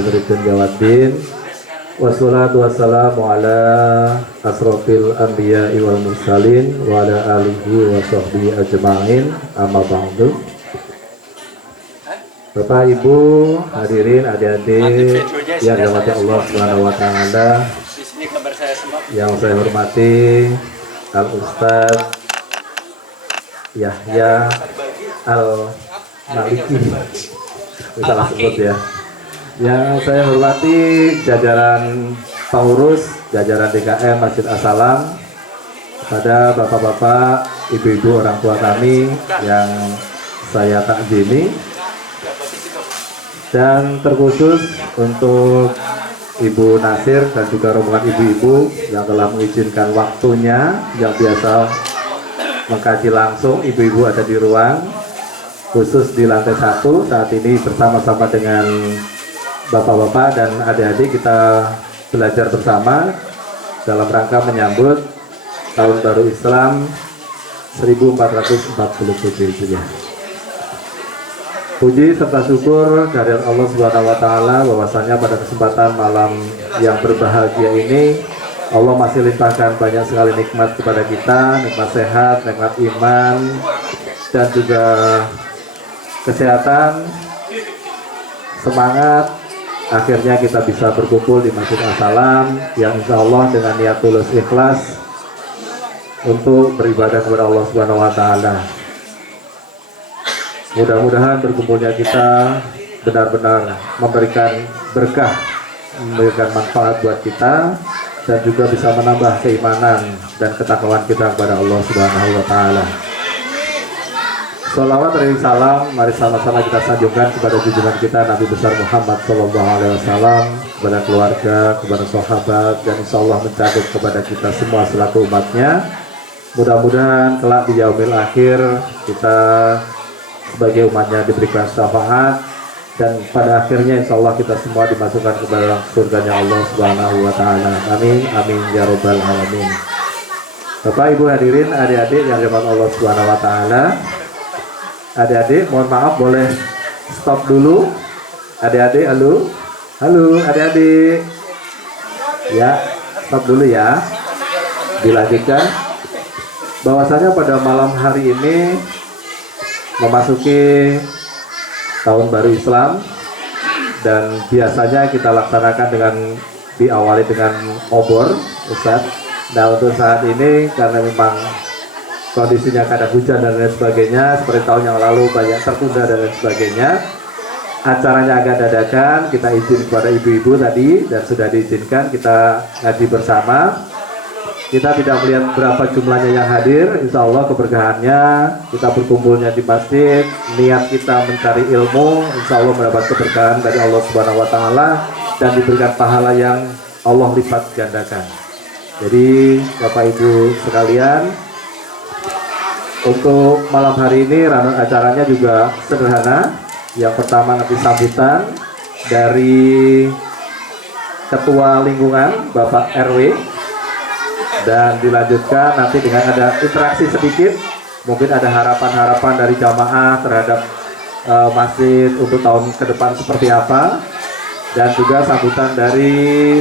hadirin jawatin. Wassalatu wassalamu ala asrofil anbiya wal mursalin wa ala alihi wa sahbihi ajma'in, amma ba'du. Bapak Ibu hadirin adik-adik yang dirahmati Allah Subhanahu wa taala, yang saya hormati Al Ustaz Yahya Al Maliki, salah sebut ya. Yang saya hormati jajaran pengurus, jajaran DKM Masjid As-Salam, pada bapak-bapak, ibu-ibu, orang tua kami yang saya takzimi, dan terkhusus untuk Ibu Nasir dan juga rombongan ibu-ibu yang telah mengizinkan waktunya, yang biasa mengkaji langsung. Ibu-ibu ada di ruang khusus di lantai 1 saat ini bersama-sama dengan bapak-bapak dan adik-adik kita belajar bersama dalam rangka menyambut Tahun Baru Islam 1447 Hijriah. Puji serta syukur dari Allah Subhanahu wa taala bahwasanya pada kesempatan malam yang berbahagia ini Allah masih limpahkan banyak sekali nikmat kepada kita, nikmat sehat, nikmat iman, dan juga kesehatan, semangat. Akhirnya kita bisa berkumpul di Masjid As-Salam yang insya Allah dengan niat tulus ikhlas untuk beribadah kepada Allah Subhanahu wa taala. Mudah-mudahan berkumpulnya kita benar-benar memberikan berkah, memberikan manfaat buat kita, dan juga bisa menambah keimanan dan ketakwaan kita kepada Allah Subhanahu wa taala. Sholawat dan salam mari sama-sama kita sanjungkan kepada junjungan kita Nabi besar Muhammad SAW, kepada keluarga, kepada sahabat, dan insya Allah mencakup kepada kita semua selaku umatnya. Mudah-mudahan kelak di yaumil akhir kita sebagai umatnya diberikan syafaat, dan pada akhirnya insya Allah kita semua dimasukkan ke dalam surganya Allah Subhanahu wa taala. Amin amin ya robbal alamin. Bapak Ibu hadirin adik-adik yang dirahmati Allah Subhanahu wa taala. Adik-adik mohon maaf boleh stop dulu. Adik-adik halo adik-adik ya, stop dulu ya, dilanjutkan. Bahwasanya pada malam hari ini memasuki Tahun Baru Islam, dan biasanya kita laksanakan dengan diawali dengan obor, Ustaz. Nah untuk saat ini karena memang kondisinya kadang hujan dan lain sebagainya, seperti tahun yang lalu banyak tertunda dan lain sebagainya, acaranya agak dadakan. Kita izin kepada ibu-ibu tadi dan sudah diizinkan kita ngaji bersama. Kita tidak melihat berapa jumlahnya yang hadir. Insya Allah keberkahannya kita berkumpulnya di masjid, niat kita mencari ilmu, insya Allah mendapat keberkahan dari Allah Subhanahu wa taala dan diberikan pahala yang Allah lipat gandakan. Jadi Bapak Ibu sekalian, untuk malam hari ini rundown acaranya juga sederhana. Yang pertama nanti sambutan dari Ketua Lingkungan Bapak RW, dan dilanjutkan nanti dengan ada interaksi sedikit, mungkin ada harapan-harapan dari jamaah terhadap masjid untuk tahun ke depan seperti apa, dan juga sambutan dari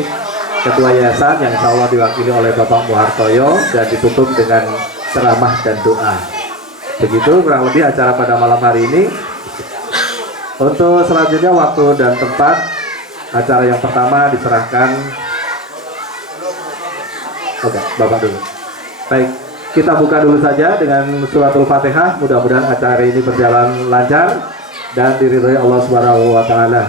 Ketua Yayasan yang insya Allah diwakili oleh Bapak Muhartoyo, dan ditutup dengan ceramah dan doa. Begitu kurang lebih acara pada malam hari ini. Untuk selanjutnya waktu dan tempat acara yang pertama diserahkan. Oke, Bapak dulu. Baik, kita buka dulu saja dengan suratul Fatihah. Mudah-mudahan acara ini berjalan lancar dan diridhoi Allah Subhanahu wa taala.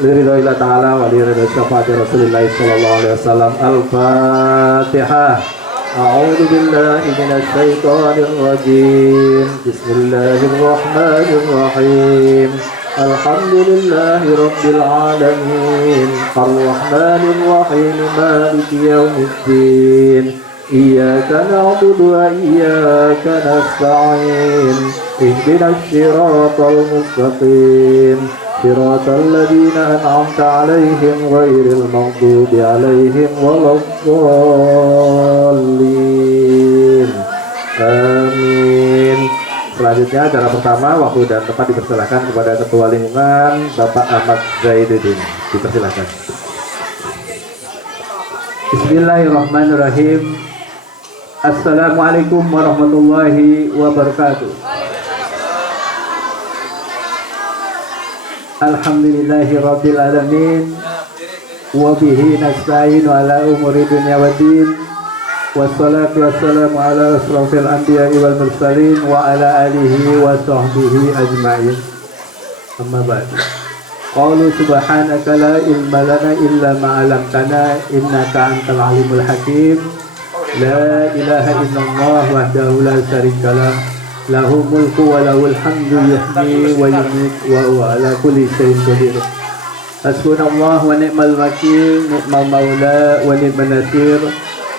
Liridhoi Allah taala wa liridhoi syafaati Rasulullah sallallahu alaihi wasallam. Al-Fatihah. A'udzu billahi minasy syaithanir rajim. Bismillahirrahmanirrahim. Alhamdulillahi rabbil alamin. Arrahmanir rahim. Maliki yaumiddin. Iyyaka na'budu wa iyyaka nasta'in. Ihdinas siratal mustaqim. Siratal ladzina an'amta 'alaihim ghairil maghdubi 'alaihim waladdallin. Amin. Selanjutnya acara pertama, waktu dan tempat dipersilahkan kepada Ketua Lingkungan Bapak Ahmad Zainuddin. Dipersilahkan. Bismillahirrahmanirrahim. Assalamualaikum warahmatullahi wabarakatuh. Alhamdulillahi rabbil alamin. Wa bihi nasta'inu ala umuri dunya waddin. Wassalatu wassalamu ala asrafil anbiya'i wal mursalin wa ala alihi wa sahbihi ajma'in. Amma ba'du. Qalu subhanaka la ilma lana illa ma 'allamtana innaka antal alimul hakim. La ilaha illallah wahdahu la syarika lah. Lahu mulku wa lahul hamdu yuhyi wa yumiit wa huwa ala kulli syai'in qadir. Hasbunallah wa ni'mal wakil, ni'mal maula wa ni'man nasir.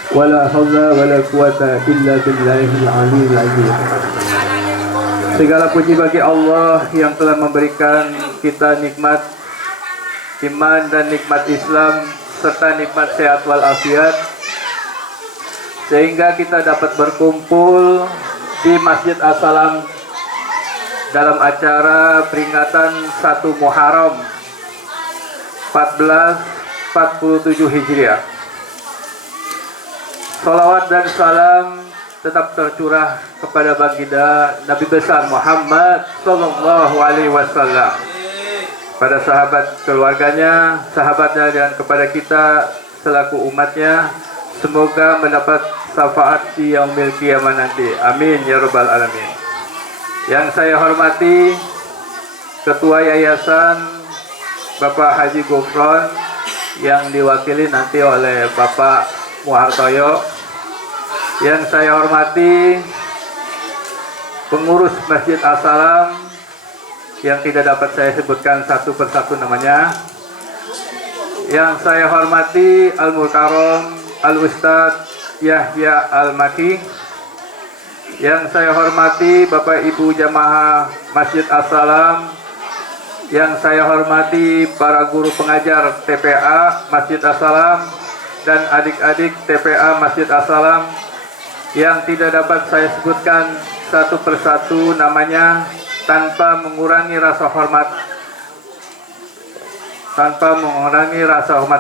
Wa la haula wa la quwata illa billahil aliyyil azim. Segala puji bagi Allah yang telah memberikan kita nikmat iman dan nikmat Islam serta nikmat sehat walafiat, sehingga kita dapat berkumpul di Masjid As-Salam dalam acara peringatan 1 Muharram 1447 Hijriah. Salawat dan salam tetap tercurah kepada baginda Nabi besar Muhammad sallallahu alaihi wasallam, pada sahabat keluarganya, sahabatnya, dan kepada kita selaku umatnya. Semoga mendapat syafaat di yaumil qiyamah nanti. Amin ya rabbal alamin. Yang saya hormati Ketua Yayasan Bapak Haji Gufron, yang diwakili nanti oleh Bapak Muhartoyo. Yang saya hormati pengurus Masjid As-Salam yang tidak dapat saya sebutkan satu persatu namanya. Yang saya hormati Al-Mukarram Al-Ustadz Yahya Al-Maki. Yang saya hormati Bapak Ibu Jamaah Masjid As-Salam. Yang saya hormati para guru pengajar TPA Masjid As-Salam dan adik-adik TPA Masjid As-Salam yang tidak dapat saya sebutkan satu persatu namanya tanpa mengurangi rasa hormat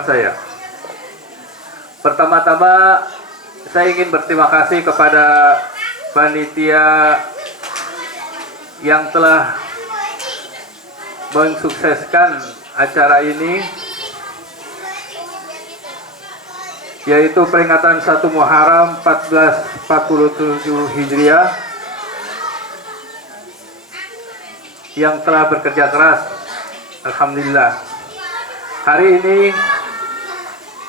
saya. Pertama-tama saya ingin berterima kasih kepada panitia yang telah mensukseskan acara ini, yaitu peringatan 1 Muharram 1447 Hijriah, yang telah bekerja keras. Alhamdulillah. Hari ini,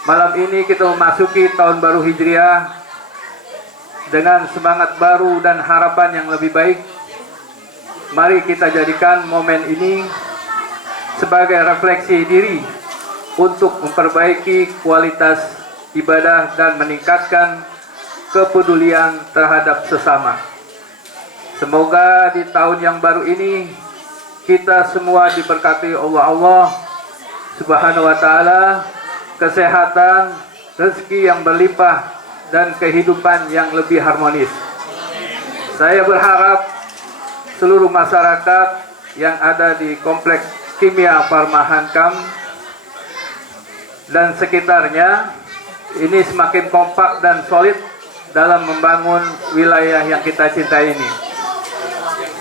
malam ini kita memasuki tahun baru Hijriah dengan semangat baru dan harapan yang lebih baik. Mari kita jadikan momen ini sebagai refleksi diri untuk memperbaiki kualitas ibadah dan meningkatkan kepedulian terhadap sesama. Semoga di tahun yang baru ini kita semua diberkati Allah Subhanahu wa ta'ala, kesehatan, rezeki yang berlimpah, dan kehidupan yang lebih harmonis. Saya berharap seluruh masyarakat yang ada di Kompleks Kimia Farma Hankam dan sekitarnya ini semakin kompak dan solid dalam membangun wilayah yang kita cintai ini.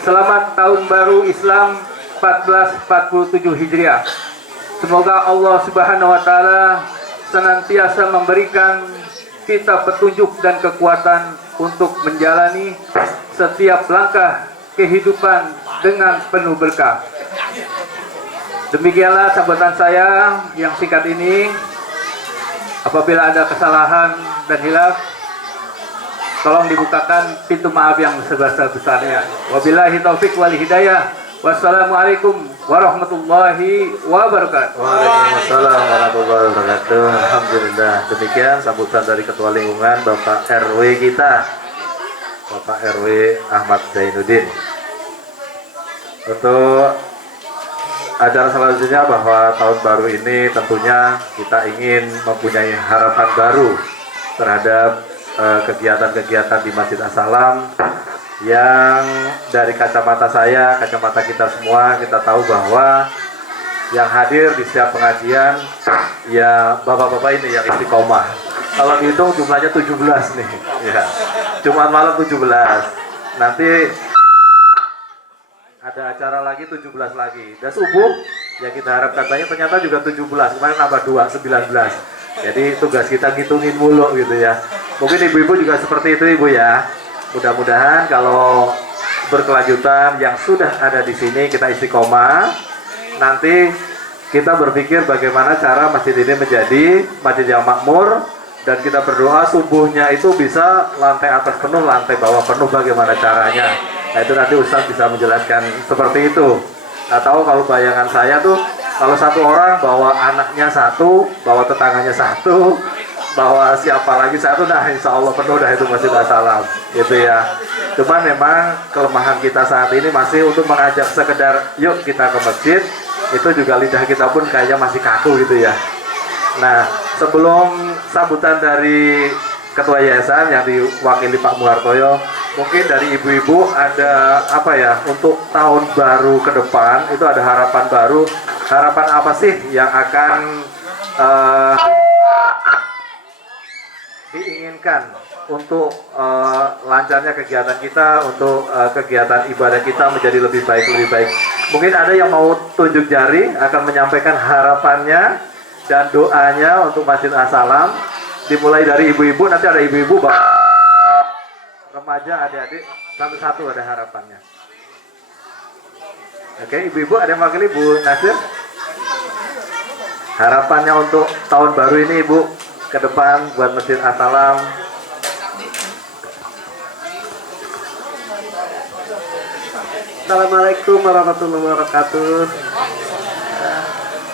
Selamat Tahun Baru Islam 1447 Hijriah. Semoga Allah Subhanahu wa ta'ala senantiasa memberikan kita petunjuk dan kekuatan untuk menjalani setiap langkah kehidupan dengan penuh berkah. Demikianlah sambutan saya yang singkat ini. Apabila ada kesalahan dan hilaf, tolong dibukakan pintu maaf yang sebesar-besarnya. Wabillahi taufik wal hidayah. Wassalamualaikum warahmatullahi wabarakatuh. Waalaikumsalam warahmatullahi wabarakatuh. Alhamdulillah. Demikian sambutan dari Ketua Lingkungan Bapak RW kita, Bapak RW Ahmad Zainuddin. Untuk acara selanjutnya, bahwa tahun baru ini tentunya kita ingin mempunyai harapan baru terhadap kegiatan-kegiatan di Masjid As-Salam, yang dari kacamata saya, kacamata kita semua, kita tahu bahwa yang hadir di setiap pengajian ya bapak-bapak ini yang istiqomah. Kalau dihitung jumlahnya 17 nih ya. Jumat malam 17. Nanti ada acara lagi 17 lagi. Dan subuh yang kita harapkan banyak ternyata juga 17. Kemarin nambah 2, 19. Jadi tugas kita ngitungin mulu gitu ya. Mungkin ibu-ibu juga seperti itu ibu ya. Mudah-mudahan kalau berkelanjutan yang sudah ada di sini kita istiqomah. Nanti kita berpikir bagaimana cara masjid ini menjadi masjid yang makmur, dan kita berdoa subuhnya itu bisa lantai atas penuh, lantai bawah penuh, bagaimana caranya. Nah itu nanti Ustadz bisa menjelaskan seperti itu. Atau kalau bayangan saya tuh kalau satu orang bawa anaknya satu, bawa tetangganya satu, bawa siapa lagi satu, nah insya Allah penuh dah itu Masjid As-Salam gitu ya. Cuman memang kelemahan kita saat ini masih untuk mengajak sekedar yuk kita ke masjid, itu juga lidah kita pun kayaknya masih kaku gitu ya. Nah sebelum sambutan dari Ketua Yayasan yang diwakili Pak Muhartoyo, mungkin dari ibu-ibu ada apa ya untuk tahun baru ke depan, itu ada harapan baru. Harapan apa sih yang akan diinginkan untuk lancarnya kegiatan kita, untuk kegiatan ibadah kita menjadi lebih baik. Mungkin ada yang mau tunjuk jari akan menyampaikan harapannya dan doanya untuk Masjid As-Salam. Dimulai dari ibu-ibu, nanti ada ibu-ibu, remaja, adik-adik, satu-satu ada harapannya. Oke, ibu-ibu ada yang wakil Ibu Nasir? Harapannya untuk tahun baru ini Ibu, ke depan buat Masjid As-Salam. Assalamualaikum warahmatullahi wabarakatuh.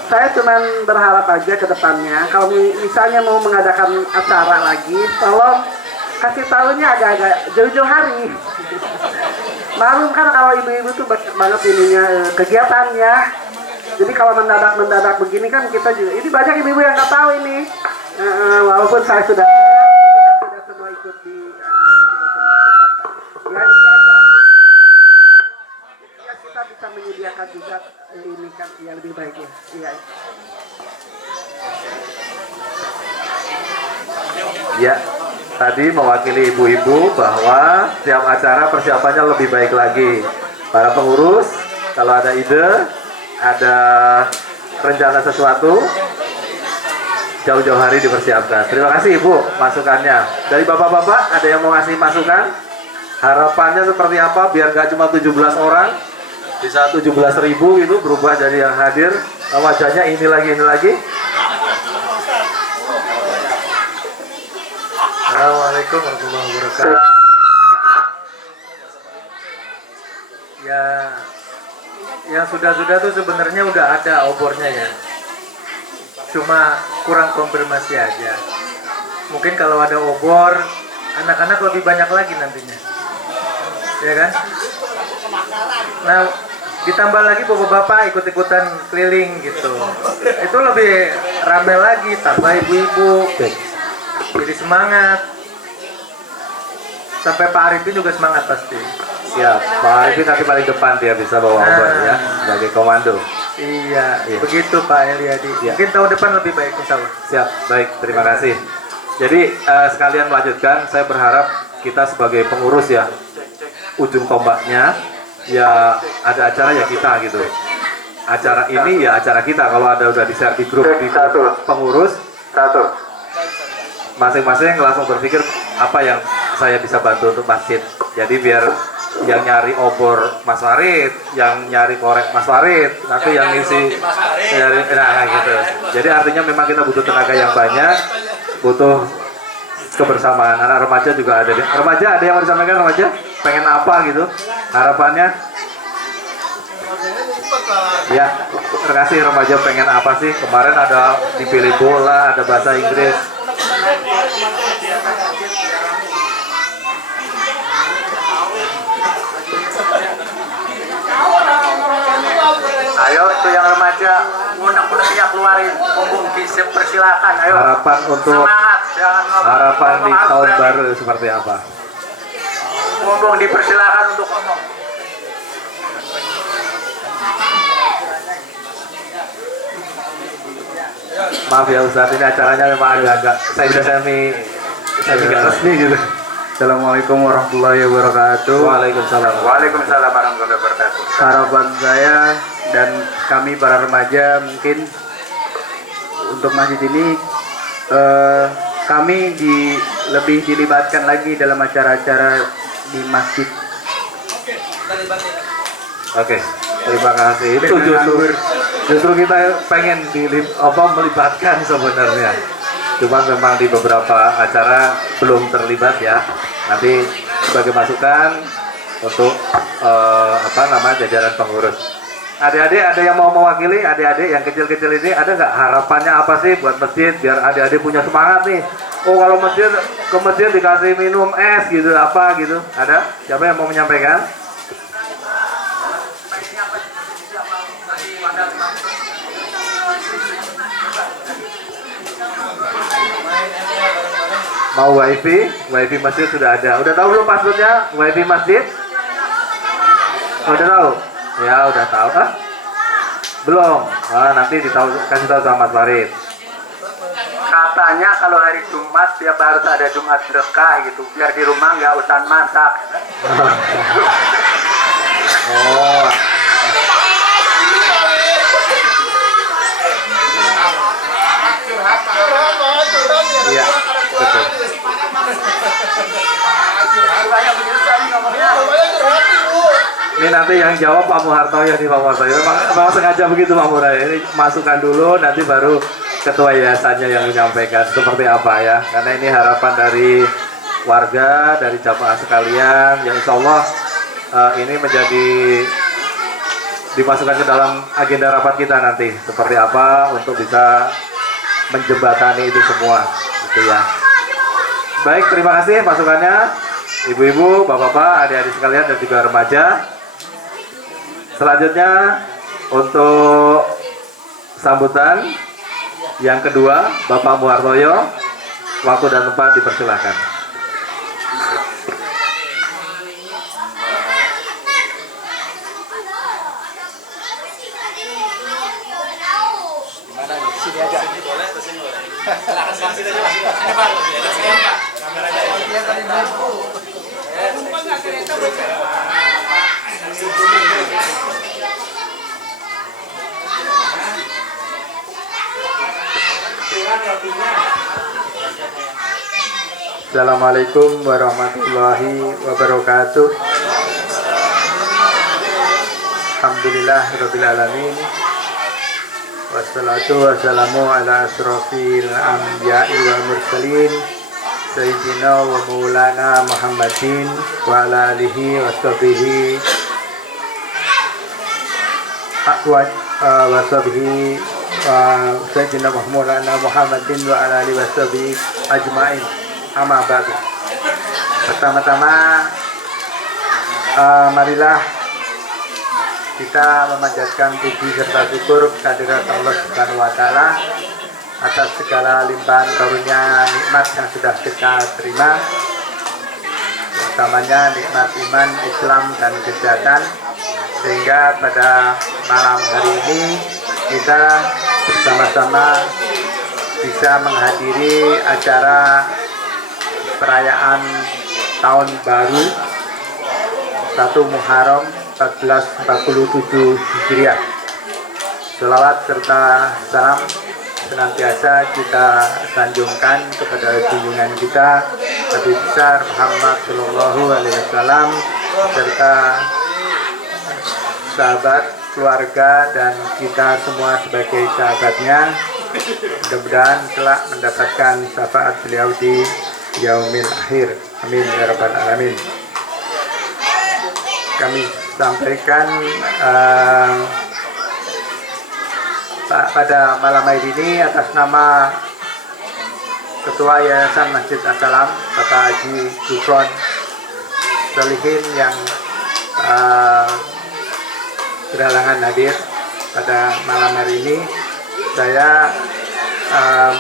Saya cuma berharap aja ke depannya, kalau misalnya mau mengadakan acara lagi, tolong kasih tahunya agak-agak jauh-jauh hari. Malum kan kalau ibu-ibu tuh banyak banget ininya kegiatannya. Jadi kalau mendadak begini kan kita juga, ini banyak ibu-ibu yang nggak tahu ini. Walaupun saya sudah semua ikut di ya itu aja. Ya kita bisa menyediakan juga ini kan yang lebih baik ya. Iya. Ya, tadi mewakili ibu-ibu bahwa setiap acara persiapannya lebih baik lagi. Para pengurus, kalau ada ide, ada rencana sesuatu, jauh-jauh hari dipersiapkan. Terima kasih Ibu masukannya. Dari bapak-bapak ada yang mau ngasih masukan? Harapannya seperti apa biar gak cuma 17 orang, bisa 17.000 gitu berubah jadi yang hadir. Wajahnya ini lagi. Assalamualaikum warahmatullahi wabarakatuh. Ya, yang sudah-sudah tuh sebenarnya udah ada obornya ya. Cuma kurang konfirmasi aja. Mungkin kalau ada obor, anak-anak lebih banyak lagi nantinya, ya kan? Nah, ditambah lagi bapak-bapak ikut-ikutan keliling gitu, itu lebih ramai lagi, tambah ibu-ibu, jadi semangat. Sampai Pak Arifin juga semangat pasti. Siap, Pak Arifin nanti paling depan dia bisa bawa obor ya, sebagai komando. Iya, begitu Pak Eliadi. Ya. Mungkin tahun depan lebih baik insya Allah. Siap, baik, terima kasih. Jadi sekalian melanjutkan, saya berharap kita sebagai pengurus ya, ujung tombaknya ya ada acara ya kita gitu. Acara ini ya acara kita. Kalau ada udah di share di grup di pengurus, masing-masing langsung berpikir apa yang saya bisa bantu untuk masjid. Jadi biar yang nyari obor Mas Farid, yang nyari korek Mas Farid, nanti yang ngisi nyari, nah gitu. Jadi artinya memang kita butuh tenaga yang banyak, butuh kebersamaan. Anak remaja juga ada. Remaja ada yang mau disampaikan, remaja pengen apa gitu harapannya? Ya, terima kasih. Remaja pengen apa sih? Kemarin ada dipilih bola, ada bahasa Inggris. Ayo itu yang remaja, unek-uneknya keluarin, punggung bisa persilakan. Ayo. Harapan untuk Semangat, harapan di tahun baru seperti apa? ngomong, dipersilakan untuk ngomong. Maaf ya Ustaz, ini acaranya memang agak saya tidak resmi gitu. Assalamualaikum warahmatullahi wabarakatuh. Waalaikumsalam. Waalaikumsalam warahmatullahi wabarakatuh. Harapan saya dan kami para remaja mungkin untuk masjid ini kami lebih dilibatkan lagi dalam acara-acara di masjid. Oke, terima kasih. Itu justru kita pengen melibatkan sebenarnya. Cuma memang di beberapa acara belum terlibat ya. Nanti sebagai masukan untuk jajaran pengurus. Adik-adik ada yang mau mewakili, adik-adik yang kecil-kecil ini ada nggak harapannya apa sih buat masjid biar adik-adik punya semangat nih? Oh kalau ke masjid dikasih minum es gitu apa gitu, ada? Siapa yang mau menyampaikan? Mau wifi masjid sudah ada. Udah tahu belum passwordnya wifi masjid? Udah tahu? Ya udah tahu. Belum. Nanti kasih tahu sama Mas Farid. Katanya kalau hari Jumat ya harus ada Jumat berkah gitu. Biar di rumah nggak usah masak. Oh. Iya, betul. Ini nanti yang jawab Pak Muhartoyo nih Pak Muhartoyo. Memang sengaja begitu Pak Muhartoyo. Ini masukkan dulu, nanti baru ketua yayasannya yang menyampaikan seperti apa ya. Karena ini harapan dari warga, dari jamaah sekalian. Yang insya Allah ini menjadi dimasukkan ke dalam agenda rapat kita nanti. Seperti apa untuk bisa menjembatani itu semua. Gitu ya. Baik, terima kasih masukannya. Ibu-ibu, bapak-bapak, adik-adik sekalian dan juga remaja. Selanjutnya untuk sambutan yang kedua, Bapak Muhartoyo, waktu dan tempat dipersilakan. Assalamualaikum warahmatullahi wabarakatuh. Alhamdulillah rabbil alamin. Wassalatu wassalamu ala asrofil anbiya'i wal mursalin Sayyidina wa maulana Muhammadin wa ala alihi wa sahbihi Sayyidina wa maulana Muhammadin wa ala alihi wa sahbihi ajma'in. Amma ba'du. Pertama-tama marilah kita memanjatkan puji serta syukur kehadirat Allah Subhanahu wa taala atas segala limpahan karunia nikmat yang sudah kita terima, utamanya nikmat iman, Islam dan kesehatan, sehingga pada malam hari ini kita bersama-sama bisa menghadiri acara perayaan tahun baru 1 Muharram 1447 Hijriah. Selawat serta salam senantiasa kita sanjungkan kepada junjungan kita Nabi besar Muhammad Shallallahu Alaihi Wasallam serta sahabat, keluarga dan kita semua sebagai sahabatnya. Mudah-mudahan kelak mendapatkan syafaat beliau di yaumil akhir. Amin ya rabbal alamin. Kami sampaikan pada malam hari ini atas nama Ketua Yayasan Masjid As-Salam Bapak Haji Gufron Solihin yang berhalangan hadir pada malam hari ini. Saya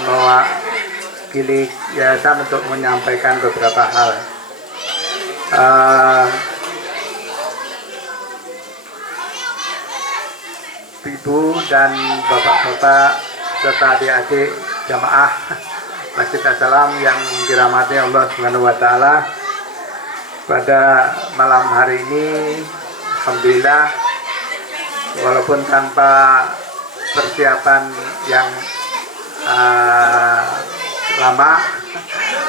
mewakili yayasan untuk menyampaikan beberapa hal. Ibu dan bapak-bapak serta adik-adik jamaah Masjid As-Salam yang dirahmati Allah Subhanahu wa taala. Pada malam hari ini alhamdulillah walaupun tanpa persiapan yang lama,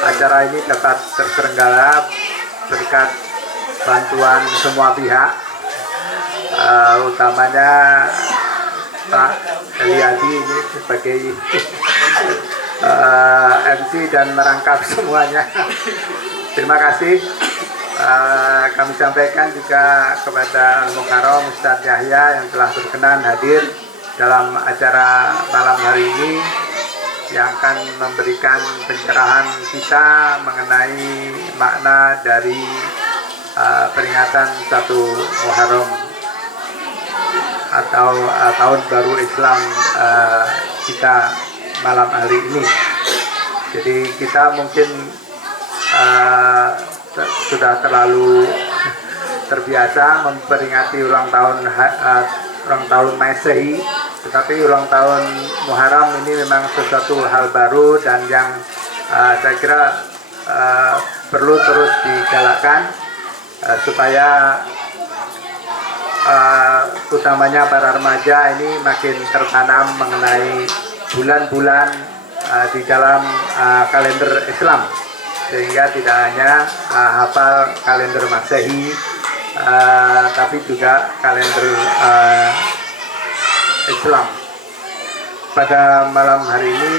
acara ini dapat terselenggara berkat bantuan semua pihak, utamanya Pak Eliadi ini sebagai MC dan merangkap semuanya. Terima kasih. Kami sampaikan juga kepada Mukarram Ustadz Yahya yang telah berkenan hadir dalam acara malam hari ini, yang akan memberikan pencerahan kita mengenai makna dari peringatan 1 Muharram atau tahun baru Islam kita malam hari ini. Jadi kita mungkin sudah terlalu terbiasa memperingati ulang tahun Masehi, tetapi ulang tahun Muharram ini memang sesuatu hal baru dan yang saya kira perlu terus digalakkan supaya utamanya para remaja ini makin tertanam mengenai bulan-bulan di dalam kalender Islam, sehingga tidak hanya hafal kalender Masehi tapi juga kalender Islam. Pada malam hari ini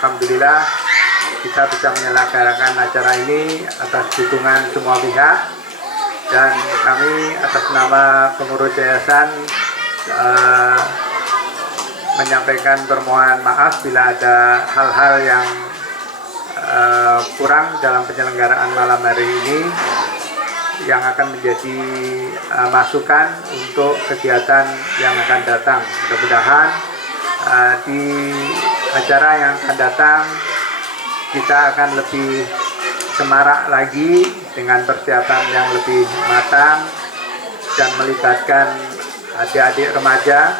alhamdulillah kita bisa menyelenggarakan acara ini atas dukungan semua pihak, dan kami atas nama pengurus yayasan menyampaikan permohonan maaf bila ada hal-hal yang kurang dalam penyelenggaraan malam hari ini, yang akan menjadi masukan untuk kegiatan yang akan datang. Mudah-mudahan di acara yang akan datang kita akan lebih semarak lagi dengan persiapan yang lebih matang dan melibatkan adik-adik remaja,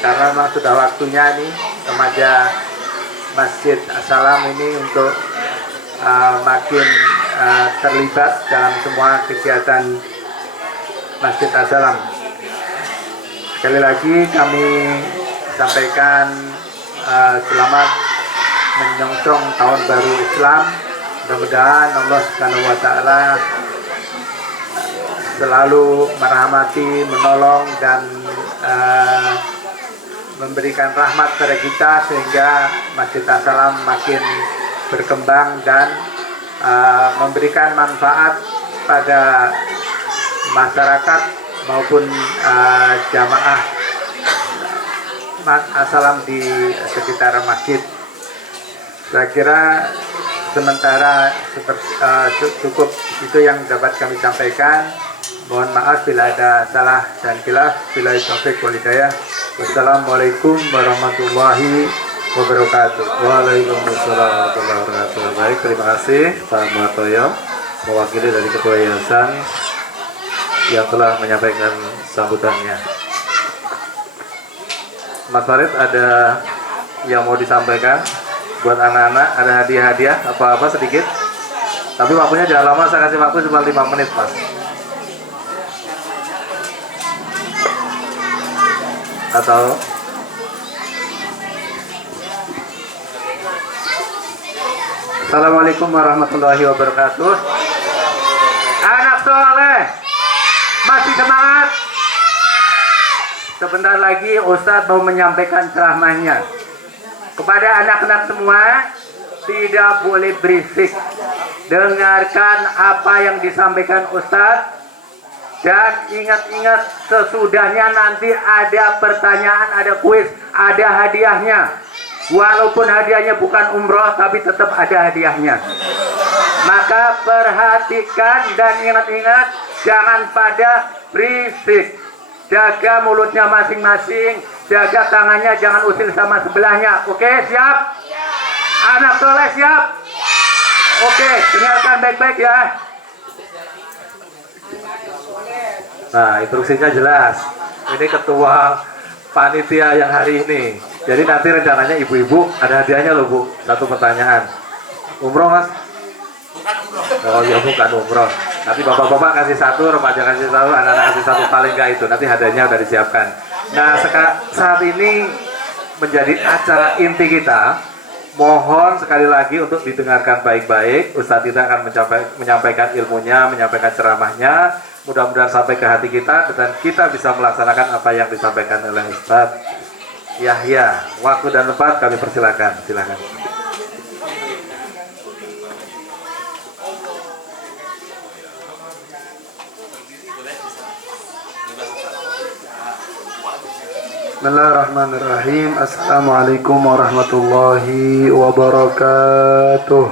karena memang sudah waktunya nih remaja Masjid As-Salam ini untuk makin terlibat dalam semua kegiatan Masjid As-Salam. Sekali lagi kami sampaikan selamat menyongsong tahun baru Islam. Mudah-mudahan Allah Subhanahu wa taala selalu merahmati, menolong dan memberikan rahmat pada kita sehingga Masjid As-Salam makin berkembang dan memberikan manfaat pada masyarakat maupun jamaah As-Salam di sekitar masjid. Saya kira sementara cukup itu yang dapat kami sampaikan. Mohon maaf bila ada salah dan khilaf. Billahi taufiq wal hidayah. Wassalamualaikum warahmatullahi wabarakatuh. Waalaikumsalam warahmatullahi wabarakatuh. Baik, terima kasih Pak Muhartoyo, mewakili dari Ketua Yayasan yang telah menyampaikan sambutannya. Mas Farid, ada yang mau disampaikan buat anak-anak? Ada hadiah-hadiah apa-apa sedikit? Tapi waktunya jangan lama, saya kasih waktu cuma 5 menit, Mas. Atau Assalamualaikum warahmatullahi wabarakatuh. Anak soleh, masih semangat? Sebentar lagi Ustadz mau menyampaikan ceramahnya. Kepada anak-anak semua, tidak boleh berisik. Dengarkan apa yang disampaikan Ustadz. Dan ingat-ingat, sesudahnya nanti ada pertanyaan, ada kuis, ada hadiahnya. Walaupun hadiahnya bukan umroh, tapi tetap ada hadiahnya. Maka perhatikan dan ingat-ingat, jangan pada berisik. Jaga mulutnya masing-masing, jaga tangannya, jangan usil sama sebelahnya. Oke, siap? Anak soleh siap? Oke, dengarkan baik-baik ya. Nah, instruksinya jelas. Ini ketua panitia yang hari ini. Jadi nanti rencananya ibu-ibu ada hadiahnya loh Bu. Satu pertanyaan. Umroh Mas? Bukan umroh. Oh iya bukan umroh. Nanti bapak-bapak kasih satu, remaja kasih satu, anak-anak kasih satu, paling nggak itu. Nanti hadiahnya udah disiapkan. Nah saat ini menjadi acara inti kita. Mohon sekali lagi untuk didengarkan baik-baik. Ustadz kita akan menyampaikan ilmunya, menyampaikan ceramahnya. Mudah-mudahan sampai ke hati kita dan kita bisa melaksanakan apa yang disampaikan oleh Ustadz Yahya. Waktu dan tempat kami persilakan. Silakan. Bismillahirrahmanirrahim. Assalamualaikum warahmatullahi wabarakatuh.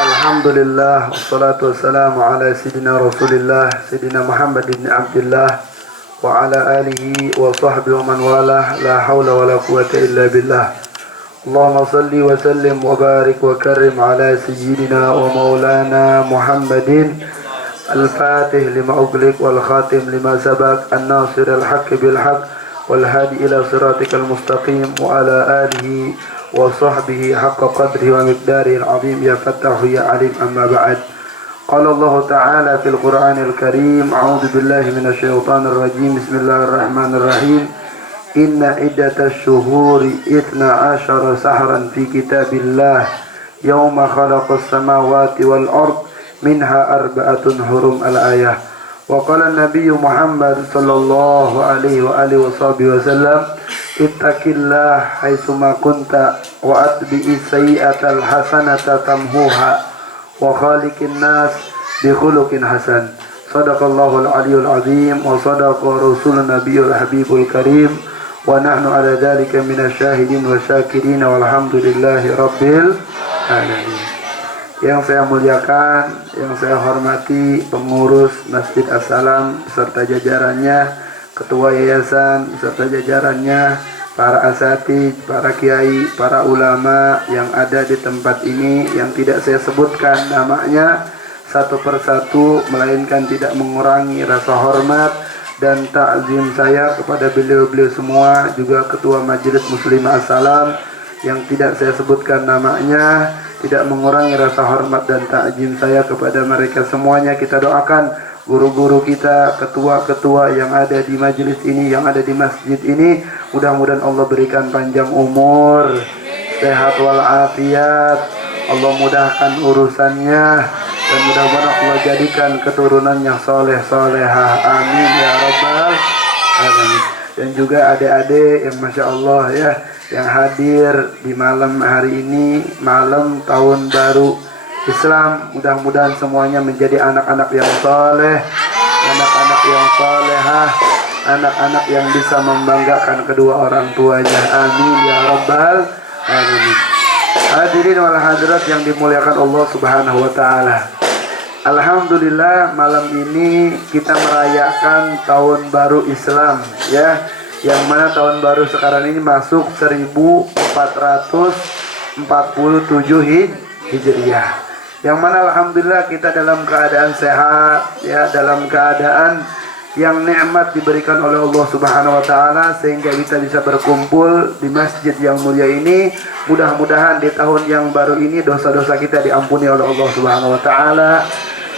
Alhamdulillah, wassalatu wassalamu ala sayyidina Rasulillah, sayyidina Muhammad ibn Abdullah wa ala alihi wa sahbihi wa man walah, la hawla wa la quwwata illa billah. Allahumma salli wa sallim wa barik wa karim ala sayyidina wa maulana Muhammadin al-fatih lima ughliq wal khatim lima sabaq an-nasir al-haqq bil haqq wal hadi ila siratikal mustaqim wa ala alihi wa sahbihi haqqa qadrihi wa miqdarihi al-azim ya fattahu ya alim amma ba'd. Qala Allah ta'ala fil Qur'anil Karim, a'udzu billahi minasy syaithanir rajim. Bismillahirrahmanirrahim. Inna iddatash shuhuri 12 sahran fi kitabillah yawma khalaqas samawati wal ard minha arba'atun hurum al-ayah. Wa qala an-nabiy Muhammad sallallahu alaihi wa alihi wasallam, ittaqillah haitsuma kunta wa atbi'i sayyi'atal hasanata tamhuha wa khaliqin nas bi khuluqin hasan. Shadaqallahu al-aliyyul azim wa sadaqa rasulun nabiyul habibul karim wa nahnu ala dzalika minasyahidin wa syakirin walhamdulillahi rabbil alamin. Yang saya muliakan, yang saya hormati pengurus Masjid As-Salam beserta jajarannya, ketua yayasan beserta jajarannya, para asatidz, para kiai, para ulama yang ada di tempat ini yang tidak saya sebutkan namanya satu persatu, melainkan tidak mengurangi rasa hormat dan takzim saya kepada beliau-beliau semua, juga ketua Majelis Muslim As-Salam yang tidak saya sebutkan namanya, tidak mengurangi rasa hormat dan takzim saya kepada mereka semuanya. Kita doakan guru-guru kita, ketua-ketua yang ada di majelis ini, yang ada di masjid ini, mudah-mudahan Allah berikan panjang umur, sehat walafiat, Allah mudahkan urusannya, dan mudah-mudahan Allah jadikan keturunan yang soleh-solehah. Amin ya rabbal alamin. Dan juga adik-adik yang masya Allah ya, yang hadir di malam hari ini, malam tahun baru Islam, mudah-mudahan semuanya menjadi anak-anak yang soleh, anak-anak yang solehah, anak-anak yang bisa membanggakan kedua orang tuanya. Amin ya rabbal alamin. Hadirin wal hadirat yang dimuliakan Allah Subhanahu wa taala. Alhamdulillah, malam ini kita merayakan tahun baru Islam ya, yang mana tahun baru sekarang ini masuk 1447 Hijriah, yang mana alhamdulillah kita dalam keadaan sehat ya, dalam keadaan yang nikmat diberikan oleh Allah Subhanahu wa taala, sehingga kita bisa berkumpul di masjid yang mulia ini. Mudah-mudahan di tahun yang baru ini dosa-dosa kita diampuni oleh Allah Subhanahu wa taala,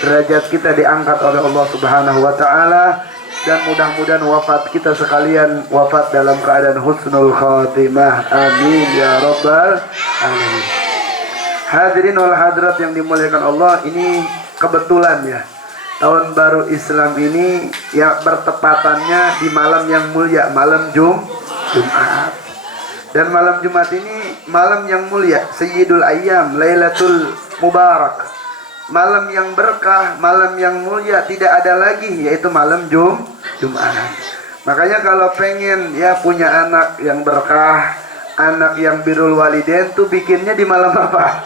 derajat kita diangkat oleh Allah Subhanahu wa taala, dan mudah-mudahan wafat kita sekalian wafat dalam keadaan husnul khatimah. Amin ya rabbal alamin. Hadirin wal hadirat yang dimuliakan Allah, ini kebetulan ya, tahun baru Islam ini ya bertepatannya di malam yang mulia, malam Jumat. Dan malam Jumat ini malam yang mulia, Sayyidul Ayyam, Lailatul Mubarak, malam yang berkah, malam yang mulia, tidak ada lagi, yaitu malam Jumat. Makanya kalau pengen ya punya anak yang berkah, anak yang birrul walidain, tuh bikinnya di malam apa?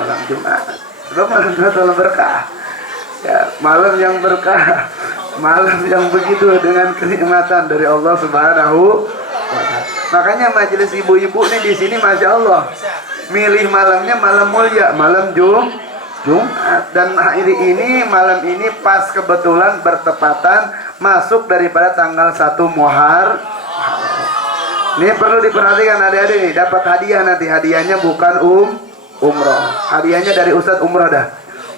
Malam Jumat. Sebab malam Jumat malam berkah. Ya, malam yang berkah, malam yang begitu dengan kenikmatan dari Allah Subhanahu wa taala. Makanya majelis ibu-ibu nih di sini masya Allah milih malamnya malam mulia, malam Jumat. Dan hari ini, malam ini pas kebetulan bertepatan masuk daripada tanggal 1 Muharram. Ini perlu diperhatikan adik-adik nih, dapat hadiah nanti. Hadiahnya bukan umroh. Hadiahnya dari Ustadz umroh dah.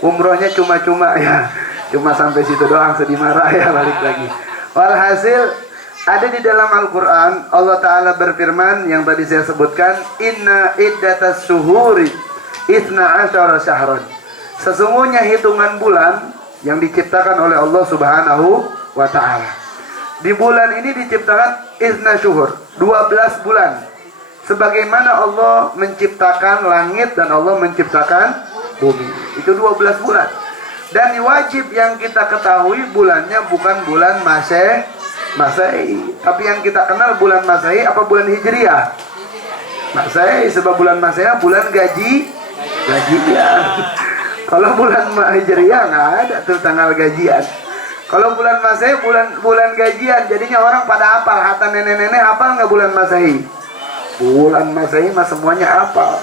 Umrohnya cuma-cuma ya. Cuma sampai situ doang, sedih marah ya, balik lagi. Walhasil ada di dalam Al-Quran Allah Ta'ala berfirman yang tadi saya sebutkan, inna iddatas syuhuri ithna asyara syahran. Sesungguhnya hitungan bulan yang diciptakan oleh Allah Subhanahu wa Ta'ala. Di bulan ini diciptakan ithna syuhur, 12 bulan. Sebagaimana Allah menciptakan langit dan Allah menciptakan bumi. Itu 12 bulan. Dan wajib yang kita ketahui bulannya bukan bulan Masehi, tapi yang kita kenal bulan Masehi apa bulan Hijriah? Masehi, sebab bulan Masehi bulan gajian. Kalau bulan Hijriah nggak ada tuh tanggal gajian. Kalau bulan Masehi bulan gajian, jadinya orang pada hafal. Hatta nenek-nenek hafal nggak bulan Masehi? Bulan Masehi mah semuanya hafal.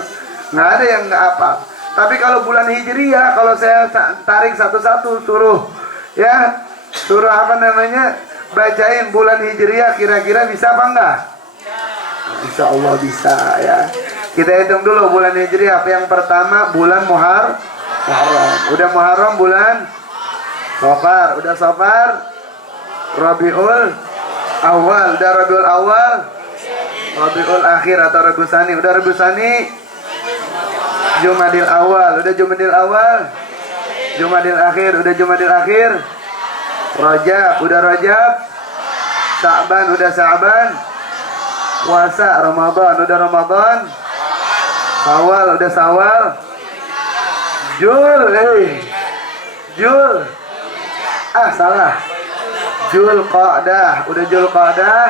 Nggak ada yang nggak hafal. Tapi kalau bulan Hijriah, kalau saya tarik satu-satu suruh apa namanya, bacain bulan Hijriah, kira-kira bisa apa enggak? Insya Allah bisa ya. Kita hitung dulu bulan Hijriah. Yang pertama bulan Muharram. Udah Muharram bulan Safar. Udah Safar Rabiul Awal. Udah Rabiul Awal Rabiul Akhir atau Rabiul Tsani. Udah Rabiul Tsani Jumadil Awal. Udah Jumadil Awal Jumadil Akhir. Udah Jumadil Akhir Rajab. Udah Rajab Sya'ban. Udah Sya'ban puasa Ramadan. Udah Ramadan Syawal. Udah Syawal Jul salah Julqa'dah. Udah Julqa'dah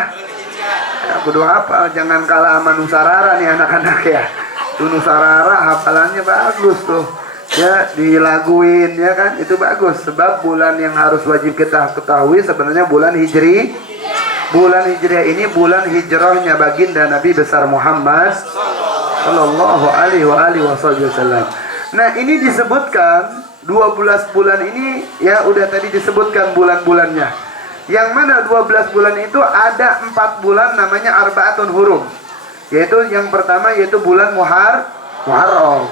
ya, kudu hafal, jangan kalah sama Nusarara nih anak-anak ya. Tuh Nusarara hafalannya bagus tuh ya, dilaguin ya kan, itu bagus. Sebab bulan yang harus wajib kita ketahui sebenarnya bulan Hijri. Bulan Hijriah ini bulan hijrahnya baginda Nabi besar Muhammad sallallahu alaihi wasallam. Nah, ini disebutkan 12 bulan ini ya, udah tadi disebutkan bulan-bulannya. Yang mana 12 bulan itu ada 4 bulan namanya Arba'atun Hurum. Yaitu yang pertama yaitu bulan Muharram.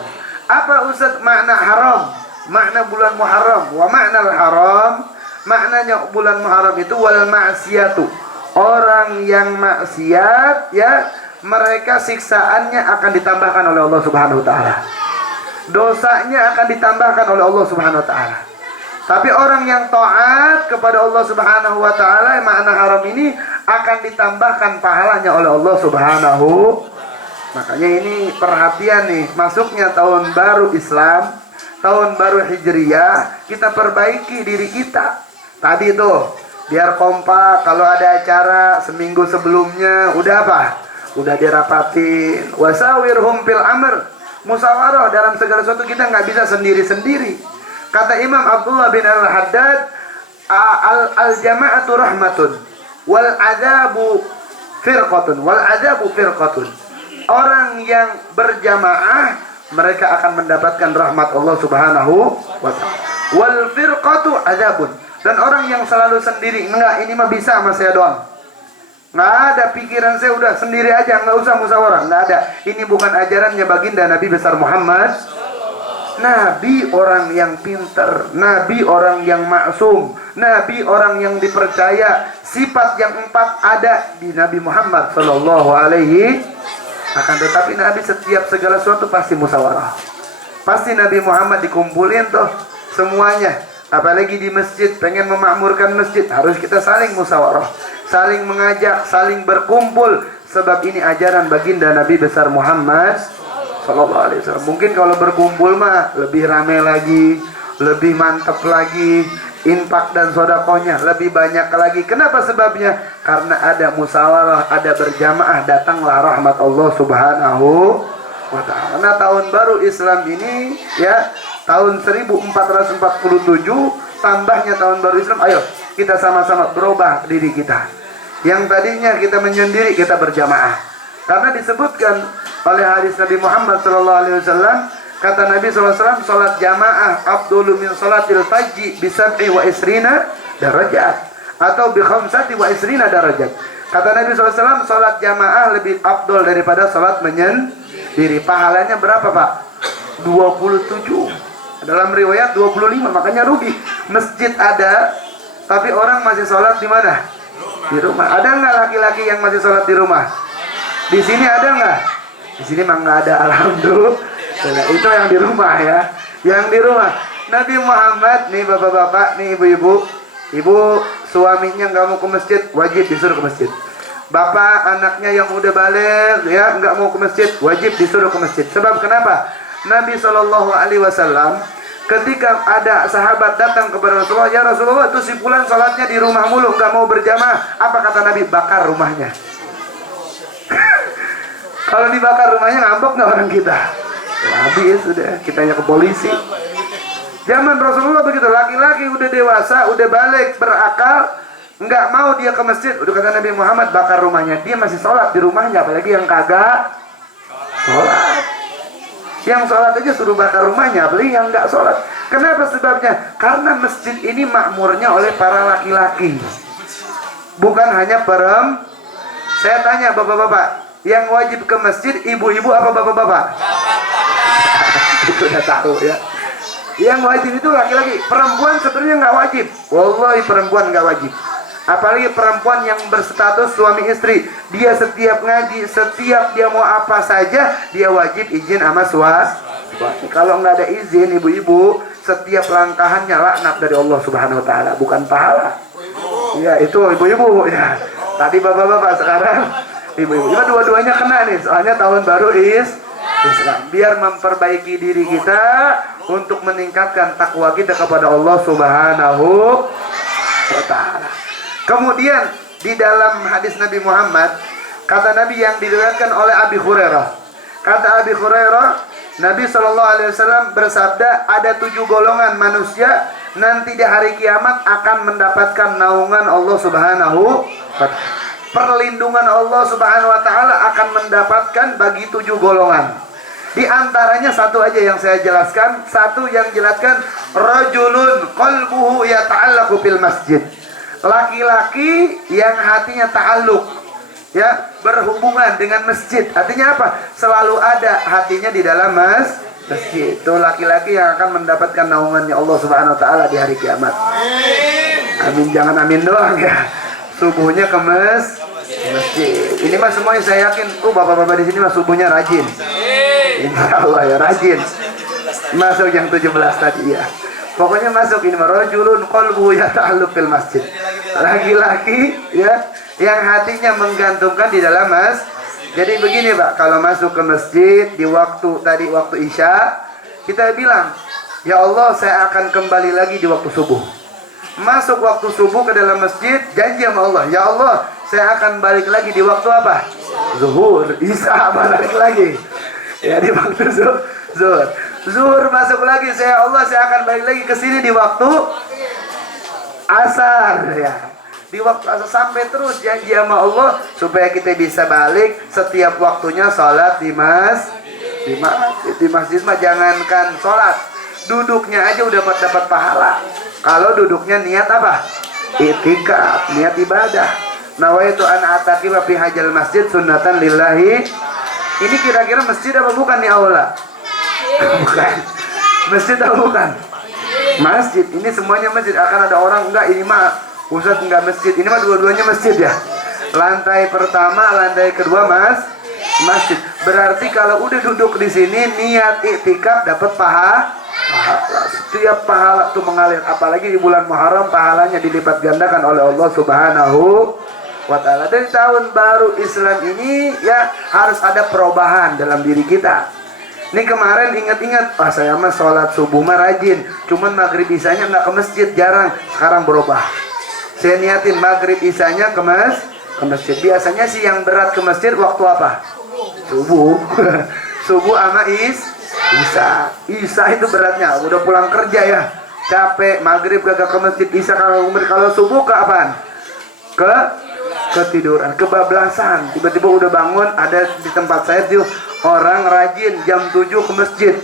Apa Ustaz makna haram? Makna bulan Muharram. Wa makna haram, maknanya bulan Muharram itu wal ma'siyatu. Orang yang maksiat ya, mereka siksaannya akan ditambahkan oleh Allah Subhanahu wa taala. Dosanya akan ditambahkan oleh Allah Subhanahu wa taala. Tapi orang yang taat kepada Allah Subhanahu wa taala, makna haram ini akan ditambahkan pahalanya oleh Allah Subhanahu. Makanya ini perhatian nih, masuknya tahun baru Islam, tahun baru Hijriah, kita perbaiki diri kita. Tadi tuh, biar kompak, kalau ada acara seminggu sebelumnya, udah apa? Udah dirapatin. Wasawirhum fil amr. Musyawarah dalam segala sesuatu, kita nggak bisa sendiri-sendiri. Kata Imam Abdullah bin Al-Haddad, al-jama'atu rahmatun wal adabu firqatun. Orang yang berjamaah mereka akan mendapatkan rahmat Allah Subhanahu wa ta'ala. Wal firqatu adabun. Dan orang yang selalu sendiri, enggak, ini mah bisa sama saya doang, nggak ada pikiran saya, udah sendiri aja, nggak usah musyawarah, nggak ada. Ini bukan ajarannya baginda Nabi besar Muhammad. Nabi orang yang pinter, Nabi orang yang maksum, Nabi orang yang dipercaya. Sifat yang 4 ada di Nabi Muhammad Sallallahu Alaihi. Akan tetapi Nabi setiap segala sesuatu pasti musyawarah. Pasti Nabi Muhammad dikumpulin tuh semuanya. Apalagi di masjid, pengen memakmurkan masjid, harus kita saling musyawarah, saling mengajak, saling berkumpul. Sebab ini ajaran baginda Nabi besar Muhammad Sallallahu Alaihi Wasallam. Mungkin kalau berkumpul mah lebih ramai lagi, lebih mantap lagi, infak dan sodakohnya lebih banyak lagi. Kenapa sebabnya? Karena ada musyawarah, ada berjamaah, datanglah rahmat Allah Subhanahu wa ta'ala. Nah, tahun baru Islam ini ya, tahun 1447 tambahnya tahun baru Islam. Ayo kita sama-sama berubah diri kita. Yang tadinya kita menyendiri, kita berjamaah. Karena disebutkan oleh hadis Nabi Muhammad SAW, Kata Nabi SAW, salat jamaah afdhalu min salatil fajri bi 27 darajat atau bi 25 darajat. Kata Nabi SAW, salat jamaah lebih afdol daripada salat menyendiri. Pahalanya berapa, Pak? 27. Dalam riwayat 25, makanya rugi. Masjid ada, tapi orang masih salat di mana? Di rumah. Ada nggak laki-laki yang masih salat di rumah? Di sini ada nggak? Di sini mah nggak ada, alhamdulillah. Itu yang di rumah ya, yang di rumah. Nabi Muhammad nih, bapak-bapak nih, ibu-ibu, ibu suaminya nggak mau ke masjid, wajib disuruh ke masjid. Bapak anaknya yang udah balik ya nggak mau ke masjid, wajib disuruh ke masjid. Sebab kenapa? Nabi SAW ketika ada sahabat datang kepada Rasulullah, ya Rasulullah, itu si fulan sholatnya di rumah mulu, nggak mau berjamaah. Apa kata Nabi? Bakar rumahnya. Kalau dibakar rumahnya, ngambek nggak orang kita? Habis sudah, kitanya ke polisi. Zaman Rasulullah begitu, laki-laki udah dewasa, udah balik, berakal, nggak mau dia ke masjid. Udah kata Nabi Muhammad, bakar rumahnya. Dia masih sholat di rumahnya, apalagi yang kagak sholat. Yang sholat aja suruh bakar rumahnya, apalagi yang nggak sholat. Kenapa sebabnya? Karena masjid ini makmurnya oleh para laki-laki, bukan hanya perempuan. Saya tanya bapak-bapak, yang wajib ke masjid ibu-ibu apa bapak-bapak? Itu udah tahu ya. Yang wajib itu laki-laki. Perempuan sebenarnya nggak wajib. Wallahi perempuan nggak wajib. Apalagi perempuan yang berstatus suami istri. Dia setiap ngaji, setiap dia mau apa saja, dia wajib izin sama suami. Kalau nggak ada izin, ibu-ibu, setiap langkahannya laknat dari Allah Subhanahu Wa Taala, bukan pahala. Ya itu ibu-ibu ya. Tadi bapak-bapak, sekarang ibu-ibu. Cuma dua-duanya kena nih, soalnya tahun baru Islam. Biar memperbaiki diri kita untuk meningkatkan takwa kita kepada Allah Subhanahu wa Ta'ala. Kemudian di dalam hadis Nabi Muhammad, kata Nabi yang diriwayatkan oleh Abi Hurairah. Kata Abi Hurairah, Nabi SAW bersabda, ada 7 golongan manusia nanti di hari kiamat akan mendapatkan naungan Allah Subhanahu wa Ta'ala. Perlindungan Allah Subhanahu wa Ta'ala akan mendapatkan bagi 7 golongan. Di antaranya satu aja yang saya jelaskan. Satu yang jelaskan, rajulun qalbuhu yata'allaqu fil masjid. Laki-laki yang hatinya ta'alluq, ya, berhubungan dengan masjid. Artinya apa? Selalu ada hatinya di dalam masjid. Itu laki-laki yang akan mendapatkan naungannya Allah Subhanahu wa Ta'ala di hari kiamat. Amin, jangan amin doang ya. Subuhnya ke masjid. Ini mah semuanya saya yakin, bapak-bapak di sini mah subuhnya rajin. Insya Allah ya rajin. Masuk yang 17 tadi ya. Pokoknya masuk ini mah rajulun qalbuhu yata'alluq fil masjid. Laki-laki ya yang hatinya menggantungkan di dalam Jadi begini Pak, kalau masuk ke masjid di waktu Isya, kita bilang, ya Allah saya akan kembali lagi di waktu subuh. Masuk waktu subuh ke dalam masjid, janji sama Allah, ya Allah saya akan balik lagi di waktu apa? Zuhur, Isya balik lagi. Ya di waktu zuhur masuk lagi, saya akan balik lagi ke sini di waktu asar ya. Di waktu asar sampai terus janji sama Allah supaya kita bisa balik setiap waktunya sholat di masjid mah jangankan sholat, duduknya aja udah dapat pahala. Kalau duduknya niat apa? I'tikaf, niat ibadah. Nawaitu an ataqifa fi hajal masjid sunnatan lillahi. Ini kira-kira masjid apa bukan nih aula? Bukan. Masjid apa bukan? Masjid. Ini semuanya masjid. Akan ada orang enggak, ini mah Ustaz enggak masjid. Ini mah dua-duanya masjid ya. Lantai pertama, lantai kedua masjid. Berarti kalau udah duduk di sini niat i'tikaf dapat pahala. Setiap pahala itu mengalir, apalagi di bulan Muharram pahalanya dilipat gandakan oleh Allah Subhanahu wa Ta'ala. Dari tahun baru Islam ini ya harus ada perubahan dalam diri kita. Ini kemarin ingat-ingat, saya mah sholat subuh mah rajin, cuman maghrib isanya nggak ke masjid, jarang. Sekarang berubah, saya niatin maghrib isanya ke masjid. Biasanya sih yang berat ke masjid waktu apa? Subuh. Subuh sama Isya itu beratnya. Udah pulang kerja ya, capek, maghrib kagak ke masjid, Isya kalau subuh ke apaan? Ketiduran, kebablasan. Tiba-tiba udah bangun. Ada di tempat saya tuh orang rajin jam 7 ke masjid.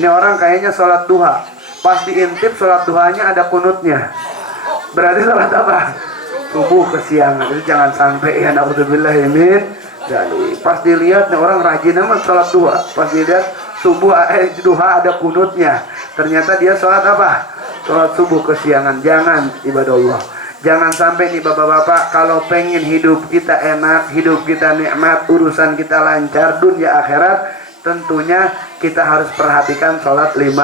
Ini orang kayaknya sholat duha. Pas diintip sholat duhanya ada kunutnya. Berarti sholat apa? Subuh kesiangan. Itu jangan sampai ya, naudzubillah min. Jadi pas dilihat nih orang rajin amat sholat duha. Pas dilihat subuh duha ada kunutnya. Ternyata dia sholat apa? Sholat subuh kesiangan. Jangan ibadah Allah. Jangan sampai nih bapak-bapak, kalau pengen hidup kita enak, hidup kita nikmat, urusan kita lancar dunia akhirat, tentunya kita harus perhatikan sholat 5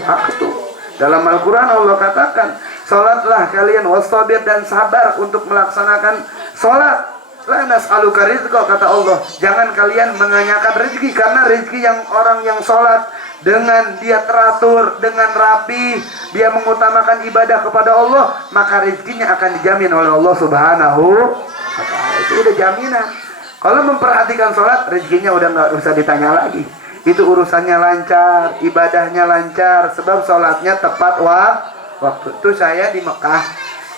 waktu. Dalam Al-Quran Allah katakan, sholatlah kalian wastabir dan sabar untuk melaksanakan sholat. La nas'aluka rizqa, kata Allah. Jangan kalian menanyakan rezeki, karena rezeki yang orang yang sholat dengan dia teratur, dengan rapi, dia mengutamakan ibadah kepada Allah, maka rezekinya akan dijamin oleh Allah Subhanahu wa ta'ala. Itu udah jaminan. Kalau memperhatikan sholat, rezekinya udah nggak usah ditanya lagi. Itu urusannya lancar, ibadahnya lancar, sebab sholatnya tepat waktu. Itu saya di Mekah,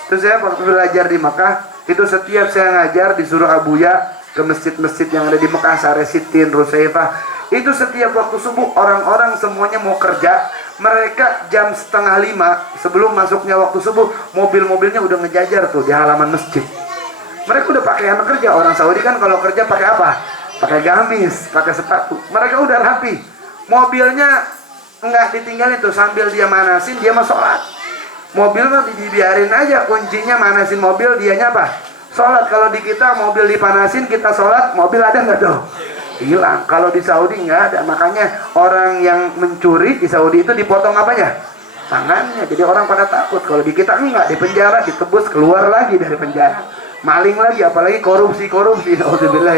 itu saya waktu belajar di Mekah, itu setiap saya ngajar disuruh Abuya ke masjid-masjid yang ada di Mekah, Saresitin, Rusaifah. Itu setiap waktu subuh orang-orang semuanya mau kerja. Mereka jam 4:30 sebelum masuknya waktu subuh, mobil-mobilnya udah ngejajar tuh di halaman masjid. Mereka udah pakaian kerja. Orang Saudi kan kalau kerja pakai apa? Pakai gamis, pakai sepatu. Mereka udah rapi. Mobilnya nggak ditinggalin tuh, sambil dia manasin dia mah sholat. Mobil mah dibiarin aja, kuncinya manasin mobil, dianya apa? Sholat. Kalau di kita mobil dipanasin, kita sholat, mobil ada nggak tuh? Hilang. Kalau di Saudi nggak ada. Makanya orang yang mencuri di Saudi itu dipotong apanya? Tangannya. Jadi orang pada takut. Kalau di kita enggak, di penjara ditebus, keluar lagi dari penjara, maling lagi, apalagi korupsi. Alhamdulillah.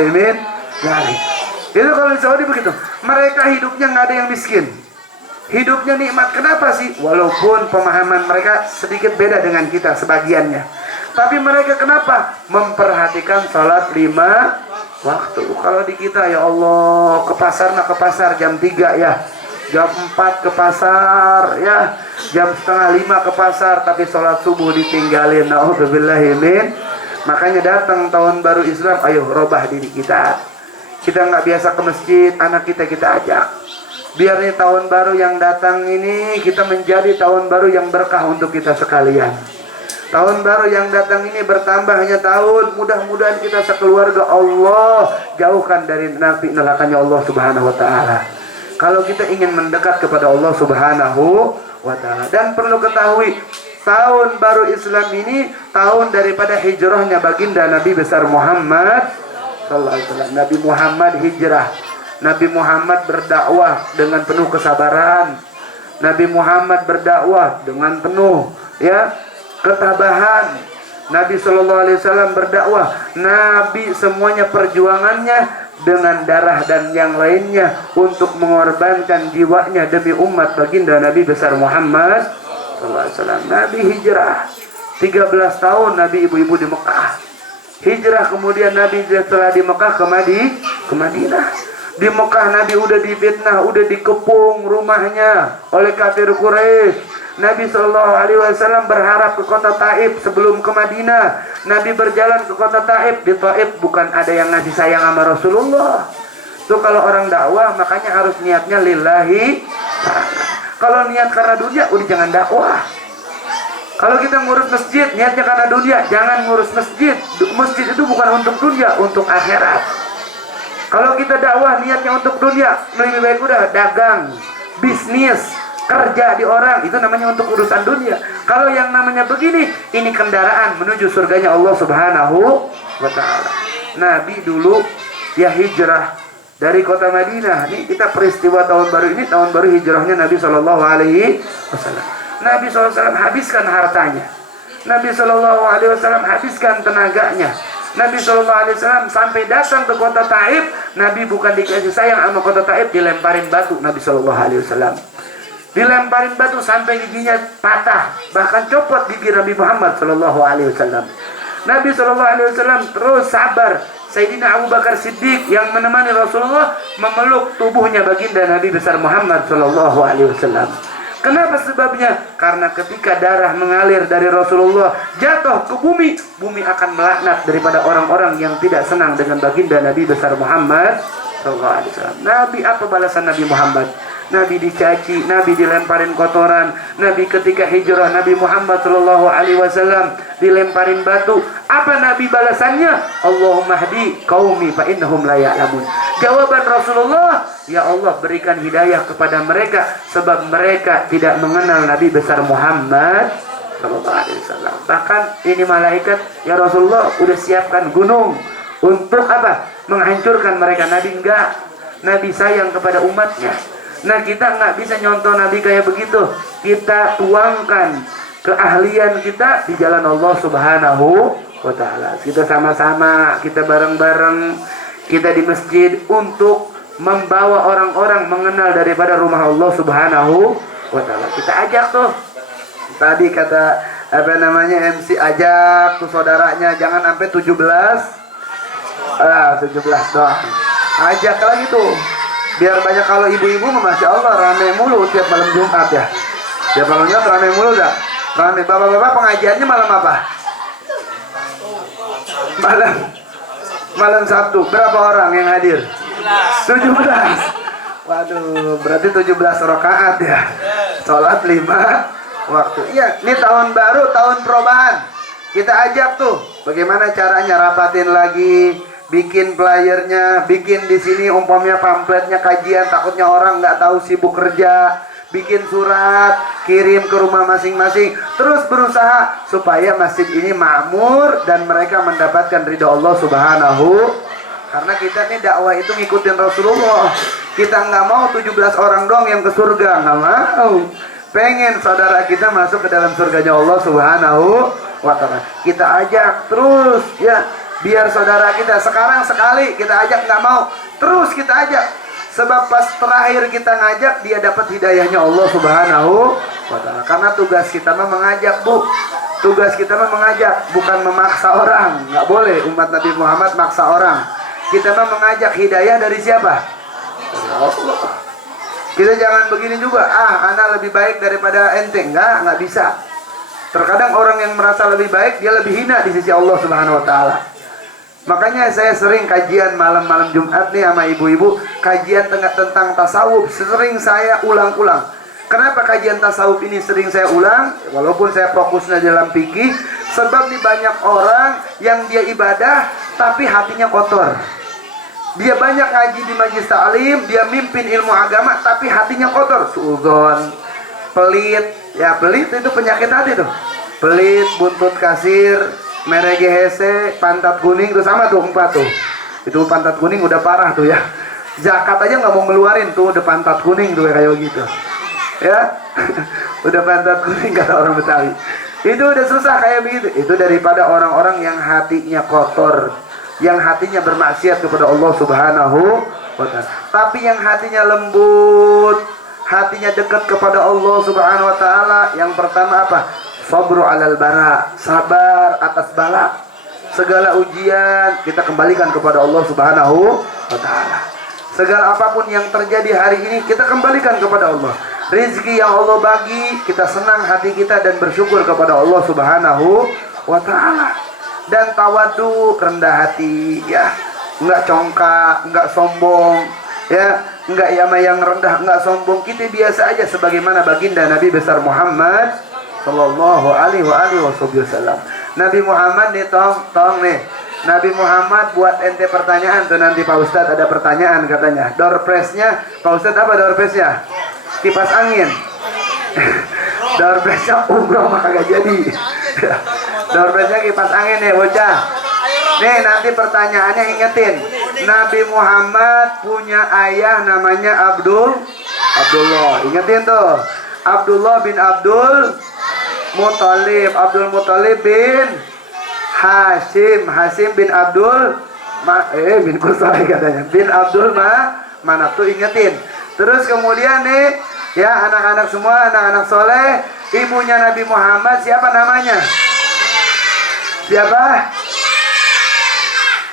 Itu kalau di Saudi begitu. Mereka hidupnya nggak ada yang miskin, hidupnya nikmat. Kenapa sih? Walaupun pemahaman mereka sedikit beda dengan kita sebagiannya, tapi mereka kenapa? Memperhatikan sholat 5 waktu. Kalau di kita, ya Allah, ke pasar jam 3 ya, jam 4 ke pasar ya, jam 4:30 ke pasar, tapi sholat subuh ditinggalin. Na'udzubillahimin. Makanya datang tahun baru Islam, ayo robah diri kita. Kita nggak biasa ke masjid, anak kita ajak. Biar nih tahun baru yang datang ini kita menjadi tahun baru yang berkah untuk kita sekalian. Tahun baru yang datang ini bertambahnya tahun, mudah-mudahan kita sekeluarga Allah jauhkan dari napi nerakanya Allah Subhanahu wa ta'ala. Kalau kita ingin mendekat kepada Allah Subhanahu wa ta'ala. Dan perlu ketahui, tahun baru Islam ini tahun daripada hijrahnya baginda Nabi besar Muhammad sallallahu alaihi wasallam. Nabi Muhammad hijrah. Nabi Muhammad berdakwah dengan penuh kesabaran. Nabi Muhammad berdakwah dengan penuh ketabahan. Nabi SAW berdakwah. Nabi semuanya perjuangannya dengan darah dan yang lainnya untuk mengorbankan jiwanya demi umat baginda Nabi besar Muhammad SAW. Nabi hijrah 13 tahun. Nabi ibu-ibu di Mekah hijrah. Kemudian Nabi setelah di Mekah ke Madinah. Di Mekah Nabi udah difitnah, udah dikepung rumahnya oleh kafir Quraisy. Nabi SAW berharap ke kota Taif sebelum ke Madinah. Nabi berjalan ke kota Taif. Di Taif bukan ada yang ngasih sayang sama Rasulullah. Itu kalau orang dakwah makanya harus niatnya lillahi. Kalau niat karena dunia, udah jangan dakwah. Kalau kita ngurus masjid, niatnya karena dunia, jangan ngurus masjid. Masjid itu bukan untuk dunia, untuk akhirat. Kalau kita dakwah niatnya untuk dunia, lebih baik udah dagang, bisnis, kerja di orang, itu namanya untuk urusan dunia. Kalau yang namanya begini, ini kendaraan menuju surganya Allah Subhanahu wa ta'ala. Nabi dulu dia hijrah dari kota Madinah. Ini kita peristiwa tahun baru ini, tahun baru hijrahnya Nabi SAW. Nabi SAW habiskan hartanya. Nabi SAW habiskan tenaganya. Nabi SAW sampai datang ke kota Taif. Nabi bukan dikasih sayang sama kota Taif, dilemparin batu. Nabi SAW dilemparin batu sampai giginya patah, bahkan copot gigi Nabi Muhammad SAW. Nabi SAW terus sabar. Sayyidina Abu Bakar Siddiq yang menemani Rasulullah memeluk tubuhnya baginda Nabi besar Muhammad SAW. Kenapa sebabnya? Karena ketika darah mengalir dari Rasulullah jatuh ke bumi, bumi akan melaknat daripada orang-orang yang tidak senang dengan baginda Nabi besar Muhammad SAW. Nabi, apa balasan Nabi Muhammad? Nabi dicaci, Nabi dilemparin kotoran, Nabi ketika hijrah Nabi Muhammad sallallahu alaihi wasallam dilemparin batu. Apa Nabi balasannya? Allahumma hdi qaumi fa innahum la ya'lamun. Jawaban Rasulullah, ya Allah berikan hidayah kepada mereka sebab mereka tidak mengenal Nabi besar Muhammad sallallahu alaihi wasallam. Bahkan ini malaikat, ya Rasulullah udah siapkan gunung untuk apa? Menghancurkan mereka. Nabi enggak. Nabi sayang kepada umatnya. Nah kita nggak bisa nyontoh Nabi kayak begitu. Kita tuangkan keahlian kita di jalan Allah Subhanahu wa Ta'ala. Kita sama-sama, kita bareng-bareng, kita di masjid untuk membawa orang-orang mengenal daripada rumah Allah Subhanahu wa Ta'ala. Kita ajak tuh. Tadi kata apa namanya MC, ajak tuh saudaranya, jangan sampai 17 doang. Ajak lagi tuh. Biar banyak. Kalau ibu-ibu Masya Allah rame mulu tiap malam Jumat ya. Tiap malam Jumat rame mulu dah. Rame. Bapak-bapak pengajiannya malam apa? Malam Sabtu. Berapa orang yang hadir? 17. Waduh, berarti 17 rakaat ya. Sholat 5 waktu. Iya, ini tahun baru, tahun perubahan. Kita ajak tuh. Bagaimana caranya? Rapatin lagi, bikin flyernya, bikin di sini umpamanya pamfletnya kajian, takutnya orang nggak tahu sibuk kerja, bikin surat, kirim ke rumah masing-masing, terus berusaha supaya masjid ini makmur dan mereka mendapatkan ridha Allah Subhanahu. Karena kita nih dakwah itu ngikutin Rasulullah. Kita nggak mau 17 orang dong yang ke surga, nggak mau. Pengen saudara kita masuk ke dalam surganya Allah Subhanahu wa Ta'ala. Kita ajak terus ya. Biar saudara kita sekarang sekali kita ajak nggak mau, terus kita ajak. Sebab pas terakhir kita ngajak dia dapat hidayahnya Allah Subhanahu wa Ta'ala. Karena tugas kita mah mengajak, Bu. Tugas kita mah mengajak, bukan memaksa orang. Nggak boleh umat Nabi Muhammad maksa orang. Kita mah mengajak hidayah dari siapa? Allah. Kita jangan begini juga. Anak lebih baik daripada ente. Nggak bisa. Terkadang orang yang merasa lebih baik dia lebih hina di sisi Allah Subhanahu wa Ta'ala. Makanya saya sering kajian malam-malam Jumat nih sama ibu-ibu, kajian tentang tasawuf sering saya ulang-ulang. Kenapa kajian tasawuf ini sering saya ulang? Walaupun saya fokusnya dalam fikih, sebab nih banyak orang yang dia ibadah tapi hatinya kotor. Dia banyak ngaji di majelis ta'lim, dia mimpin ilmu agama tapi hatinya kotor. Suudzon, pelit. Ya pelit itu penyakit hati tuh. Pelit, buntut kasir, merege hese, pantat kuning tuh sama tuh 4 tuh. Itu pantat kuning udah parah tuh ya. Zakat aja nggak mau ngeluarin tuh udah pantat kuning tuh kayak gitu. Ya, udah pantat kuning kata orang Betawi. Itu udah susah kayak begitu. Itu daripada orang-orang yang hatinya kotor, yang hatinya bermaksiat kepada Allah Subhanahu wa Ta'ala. Tapi yang hatinya lembut, hatinya dekat kepada Allah Subhanahu wa Ta'ala, yang pertama apa? Sabru alal bara, sabar atas bala. Segala ujian kita kembalikan kepada Allah Subhanahu wa Ta'ala. Segala apapun yang terjadi hari ini kita kembalikan kepada Allah. Rizki yang Allah bagi, kita senang hati kita dan bersyukur kepada Allah Subhanahu wa Ta'ala. Dan tawadu, rendah hati ya. Enggak congkak, enggak sombong ya. Enggak yang rendah, enggak sombong. Kita biasa aja sebagaimana baginda Nabi besar Muhammad sallallahu alaihi wasallam. Nabi Muhammad nih tong nih. Nabi Muhammad buat ente pertanyaan tuh nanti Pak Ustadz ada pertanyaan katanya. Door prize-nya Pak Ustadz apa door prize-nya? Kipas angin. Door prize-nya umroh maka gak jadi. Door prize-nya kipas angin nih bocah. Nih nanti pertanyaannya ingetin. Nabi Muhammad punya ayah namanya Abdullah. Ingetin tuh. Abdullah bin Abdul Muthalib. Abdul Muthalib bin Hashim bin Abdul bin Qusay katanya. Bin Abdul Manaf tuh ingetin. Terus kemudian nih ya anak-anak semua, anak-anak soleh, ibunya Nabi Muhammad siapa namanya? Siapa?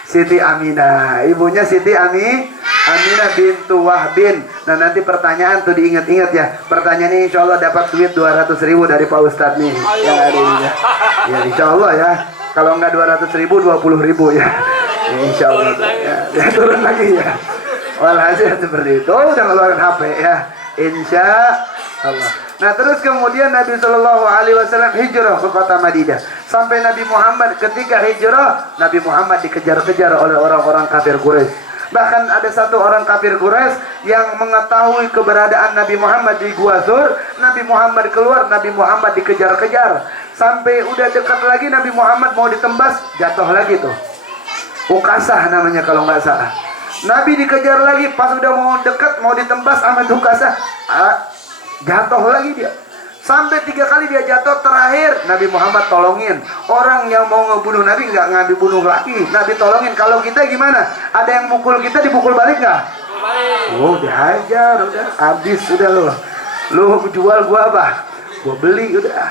Siti Aminah. Ibunya Siti Aminah bintu Wahbin. Nah nanti pertanyaan tuh diingat-ingat ya. Pertanyaannya insya Allah dapat duit 200.000 dari Pak Ustadz nih. Yang ada ini ya. Ya insya Allah ya. Kalau nggak 200.000, 20.000 ya. Ya insya Allah. Ya turun lagi ya. Walhasil seperti itu. Udah ngeluarin HP ya. insya Allah. Nah terus kemudian Nabi Shallallahu Alaihi Wasallam hijrah ke kota Madinah. Sampai Nabi Muhammad ketika hijrah, Nabi Muhammad dikejar-kejar oleh orang-orang kafir Quraisy. Bahkan ada satu orang kafir Quraisy yang mengetahui keberadaan Nabi Muhammad di Gua Sur. Nabi Muhammad keluar, Nabi Muhammad dikejar-kejar. Sampai udah dekat lagi Nabi Muhammad mau ditembas, jatuh lagi tuh. Ukasah namanya kalau nggak salah. Nabi dikejar lagi, pas udah mau dekat, mau ditembas sama Ukasah, jatuh lagi dia. Sampai 3 kali dia jatuh, terakhir Nabi Muhammad tolongin. Orang yang mau ngebunuh Nabi nggak ngambil bunuh lagi, Nabi tolongin. Kalau kita gimana? Ada yang mukul kita, dipukul balik nggak? Oh dihajar, udah habis udah lo. Lu jual gua apa? Gua beli udah.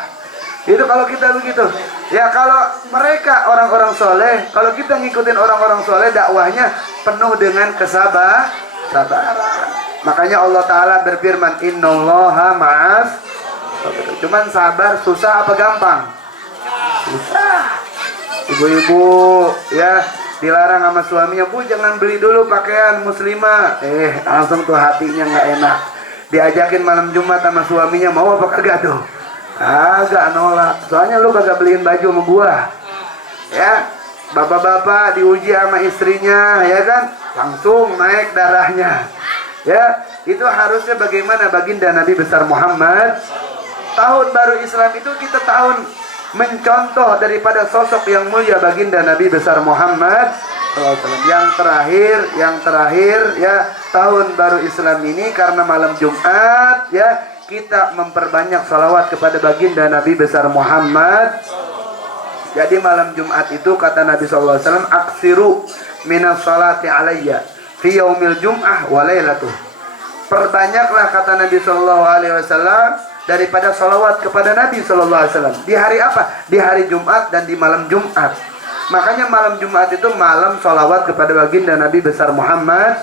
Itu kalau kita begitu. Ya kalau mereka orang-orang soleh, kalau kita ngikutin orang-orang soleh, dakwahnya penuh dengan kesabaran. Makanya Allah Ta'ala berfirman, Innallaha ma'as. Cuman sabar susah apa gampang? Susah. Ibu-ibu ya dilarang sama suaminya, Bu jangan beli dulu pakaian muslimah. Langsung tuh hatinya nggak enak. Diajakin malam Jumat sama suaminya, mau apa kagak tuh? Agak nolak, soalnya lu kagak beliin baju sama gua. Ya, bapak-bapak diuji sama istrinya, ya kan, langsung naik darahnya. Ya, itu harusnya bagaimana baginda Nabi besar Muhammad. Tahun baru Islam itu kita tahun mencontoh daripada sosok yang mulia baginda Nabi besar Muhammad. Yang terakhir ya, tahun baru Islam ini karena malam Jumat ya, kita memperbanyak salawat kepada baginda Nabi besar Muhammad. Jadi malam Jumat itu kata Nabi SAW, aksiru minas salati alayya fi yaumil jum'ah wa lailatuh. Perbanyaklah kata Nabi SAW daripada salawat kepada Nabi SAW. Di hari apa? Di hari Jumat dan di malam Jumat. Makanya malam Jumat itu malam salawat kepada baginda Nabi besar Muhammad.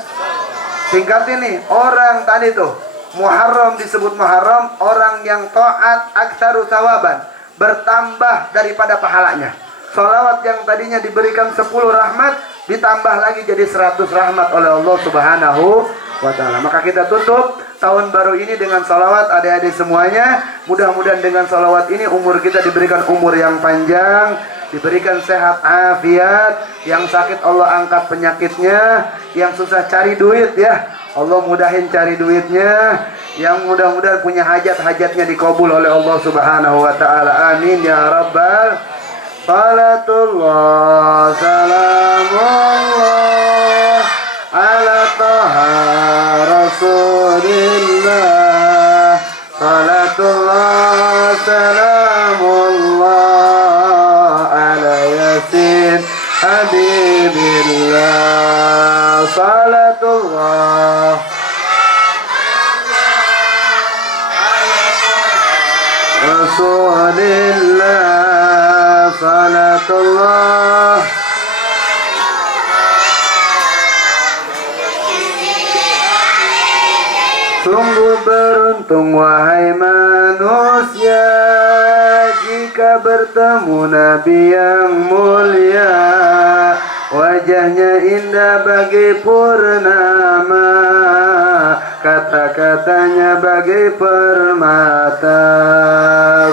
Singkat ini, orang tadi tuh Muharram disebut Muharram, orang yang taat aksaru sawaban, bertambah daripada pahalanya. Salawat yang tadinya diberikan 10 rahmat, ditambah lagi jadi 100 rahmat oleh Allah Subhanahu wa Ta'ala. Maka kita tutup tahun baru ini dengan salawat adik-adik semuanya. Mudah-mudahan dengan salawat ini umur kita diberikan umur yang panjang, diberikan sehat afiat, yang sakit Allah angkat penyakitnya, yang susah cari duit ya Allah mudahin cari duitnya, yang mudah-mudahan punya hajat-hajatnya dikabul oleh Allah Subhanahu wa Ta'ala. Amin ya rabbal. Salatullah salamullah ala taha rasulillah. Salatullah salamullah ala yasin habibillah. Salatullah Rasulillah. Salatullah sungguh beruntung wahai manusia jika bertemu Nabi yang mulia. Wajahnya indah bagai purnama, kata-katanya bagai permata.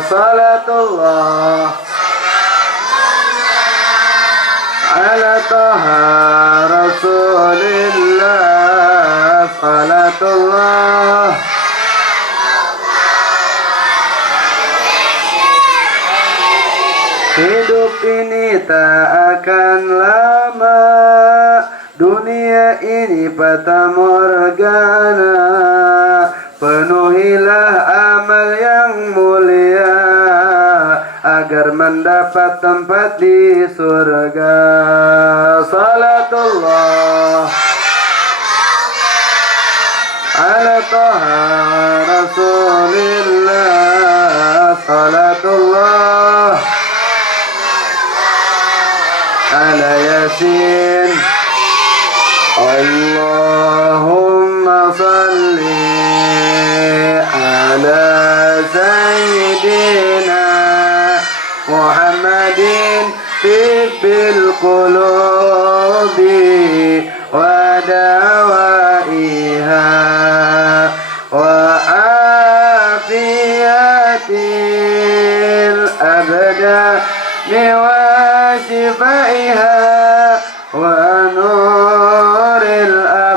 Salatullah ala taha rasulillah. Salatullah hidup ini tak akan lama, dunia ini fata morgana. Penuhilah amal yang mulia agar mendapat tempat di surga. Salatullah ala taha rasulillah. Salatullah ala yasin. Allahumma salli ala sayyidina Muhammadin tibbil qulubi wa dawaiha wa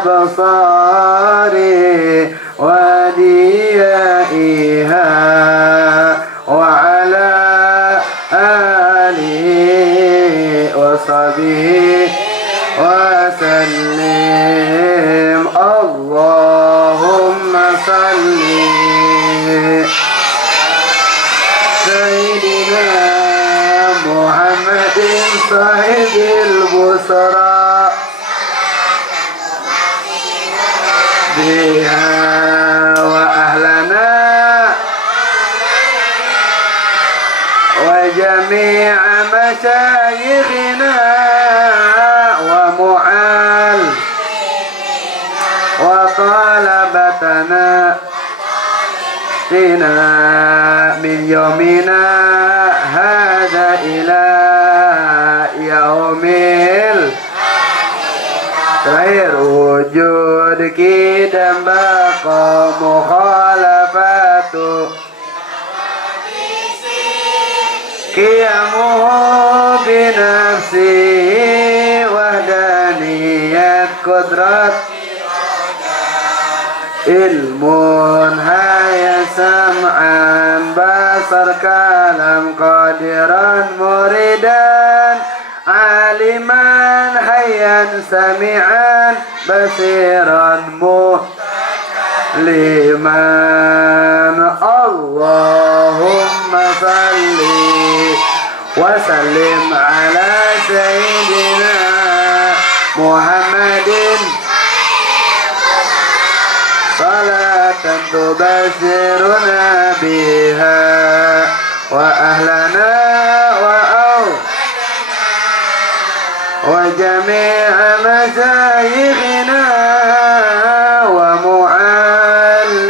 الأبصار وديائها وعلى آله وصحبه وسلم اللهم صل سيدنا محمد صاحب البصرى بها وأهلنا وجميع مشايخنا ومعال وطلبتنا من يومنا هذا إلى يوم terakhir wujud kita baqa mukhalafatu qiyamuhu binafsihi wahdaniyat qudrat ilmun haya sam'an basar kalam qadiran muridan aliman hayyan sami'an basiran liman Allahumma salli wa sallim ala sayyidina Muhammadin salatan tubashiruna biha wa ahlana وجميع مشايخنا ومعلمينا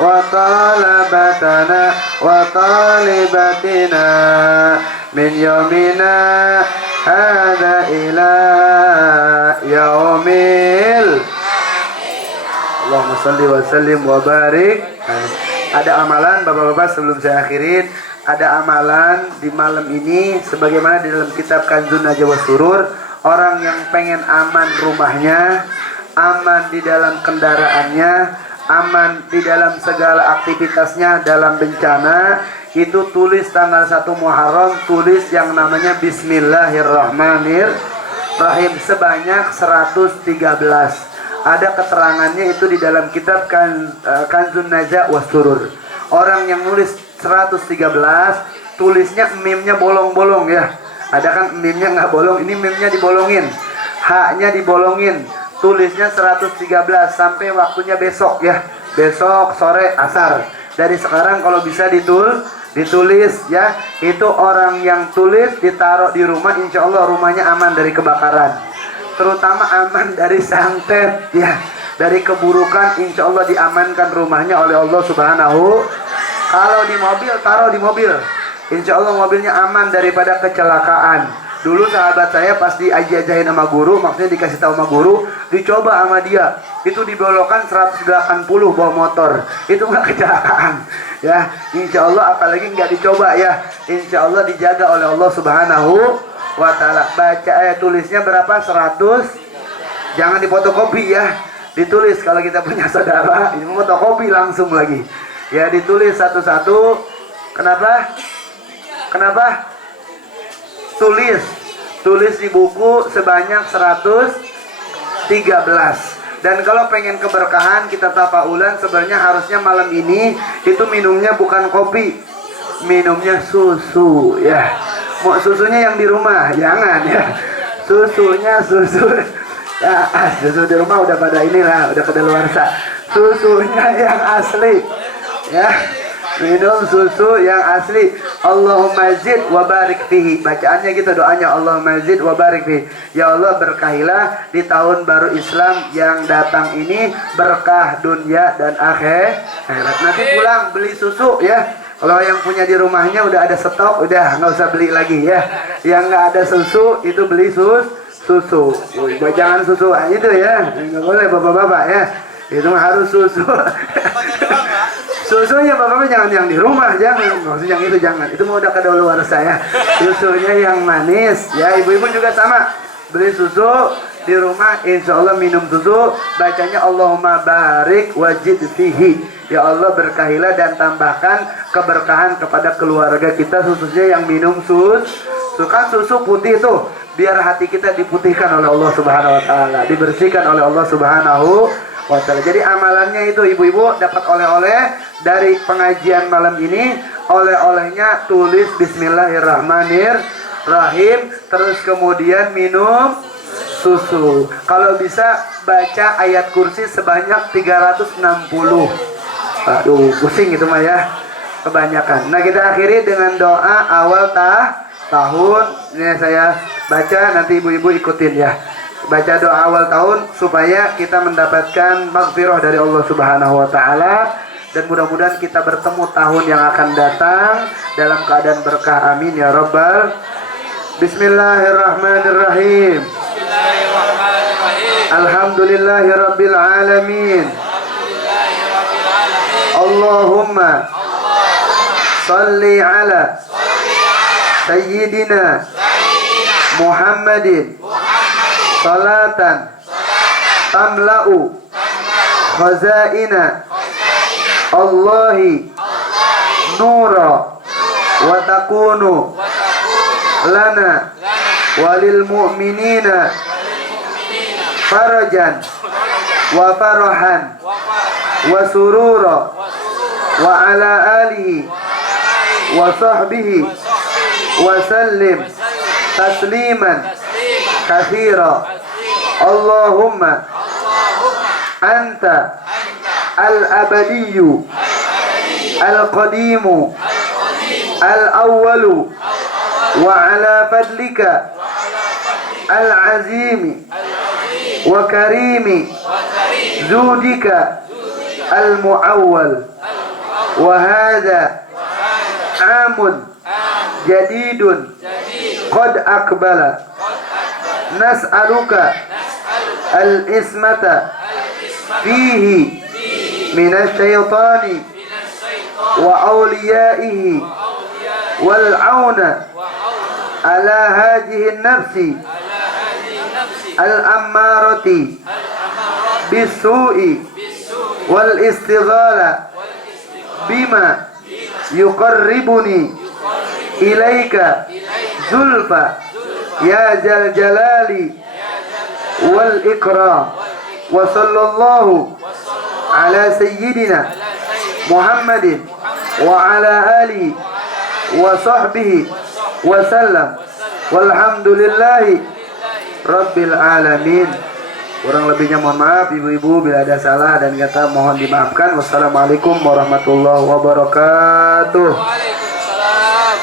وطلبتنا وطالبتنا من يومنا هذا إلى يوم اللهم صل وسلم وبارك. Ada amalan bapak-bapak sebelum saya akhirin. Ada amalan di malam ini sebagaimana di dalam kitab Kanzun Najwa Surur. Orang yang pengen aman rumahnya, aman di dalam kendaraannya, aman di dalam segala aktivitasnya dalam bencana, itu tulis tanggal 1 Muharram, tulis yang namanya Bismillahirrahmanirrahim sebanyak 113. Ada keterangannya itu di dalam kitab Kanzun Najwa Surur. Orang yang nulis 113 tulisnya mimnya bolong-bolong ya. Ada kan mimnya nggak bolong, ini mimnya dibolongin, haknya dibolongin. Tulisnya 113 sampai waktunya besok ya. Besok sore asar. Dari sekarang kalau bisa ditulis ya. Itu orang yang tulis ditaruh di rumah, insya Allah rumahnya aman dari kebakaran. Terutama aman dari santet ya. Dari keburukan insya Allah diamankan rumahnya oleh Allah Subhanahu. Kalau di mobil, taruh di mobil. Insya Allah mobilnya aman daripada kecelakaan. Dulu sahabat saya pas diajajahin sama guru, maksudnya dikasih tahu sama guru, dicoba sama dia. Itu dibelokkan 180 bawa motor. Itu nggak kecelakaan. Ya, insya Allah apalagi nggak dicoba ya. Insya Allah dijaga oleh Allah Subhanahu wa Ta'ala. Baca tulisnya berapa? 100. Jangan difotokopi ya. Ditulis kalau kita punya saudara, ini fotokopi langsung lagi. Ya ditulis satu-satu. Kenapa? Tulis di buku sebanyak 113. Dan kalau pengen keberkahan kita tafaulan, sebenarnya harusnya malam ini itu minumnya bukan kopi, minumnya susu ya. Mau susunya yang di rumah, jangan ya. Susunya susu. Ya, susu di rumah udah pada inilah, udah kadaluarsa. Susunya yang asli. Ya, minum susu yang asli. Allahumma zid wa barik fihi. Bacaannya gitu doanya, Allahumma zid wa barik fihi. Ya Allah berkahilah di tahun baru Islam yang datang ini, berkah dunia dan akhirat. Nanti pulang beli susu ya. Kalau yang punya di rumahnya udah ada stok, udah nggak usah beli lagi ya. Yang nggak ada susu itu beli susu. Jangan susu itu ya, nggak boleh bapak-bapak ya. Itu mah harus susu. Susunya bapak jangan yang di rumah, jangan. Maksudnya yang itu jangan. Itu mau udah kadaluarsa ya. Susunya yang manis. Ya ibu-ibu juga sama. Beli susu di rumah insya Allah minum susu bacanya Allahumma barik wajid fihi, ya Allah berkahilah dan tambahkan keberkahan kepada keluarga kita khususnya yang minum susu. Kan susu putih tuh biar hati kita diputihkan oleh Allah Subhanahu wa taala, dibersihkan oleh Allah Subhanahu wa taala. Jadi amalannya itu ibu-ibu dapat oleh-oleh dari pengajian malam ini. Oleh-olehnya tulis bismillahirrahmanirrahim, terus kemudian minum susu. Kalau bisa baca ayat kursi sebanyak 360. Aduh, pusing itu mah ya, kebanyakan. Nah, kita akhiri dengan doa awal tahun. Ini saya baca, nanti ibu-ibu ikutin ya. Baca doa awal tahun supaya kita mendapatkan maghfirah dari Allah Subhanahu wa taala. Dan mudah-mudahan kita bertemu tahun yang akan datang dalam keadaan berkah. Amin ya rabbal. Bismillahirrahmanirrahim. Alhamdulillahirabbil alamin. Allahumma salli ala sayyidina Muhammadin salatan tamla'u khazaina Allahi nura wa takunu lana walil mu'minina farajan wa farahan wa surura wa ala alihi wa sahbihi wa sallim tasliman kathira. Allahumma anta al-abadiyyu al-qadimu al-awwalu wa ala fadlika al-azimi wa karimi zudika al-mu'awwal wa hadha amun jadidun qad akbala nas'aluka al-ismata fihi minasyaitani wa awliyaihi wal auna ala hadhihi nafsi al-ammarati bisu'i wal istighala bima yuqarribuni ilaika zulfa ya jal jalali wal ikram. Wa sallallahu ala sayyidina Muhammadin wa ala alihi wa sahbihi wa sallam walhamdulillahi rabbil alamin. Kurang lebihnya mohon maaf ibu-ibu, bila ada salah dan kata mohon dimaafkan. Wassalamualaikum warahmatullahi wabarakatuh. Waalaikumsalam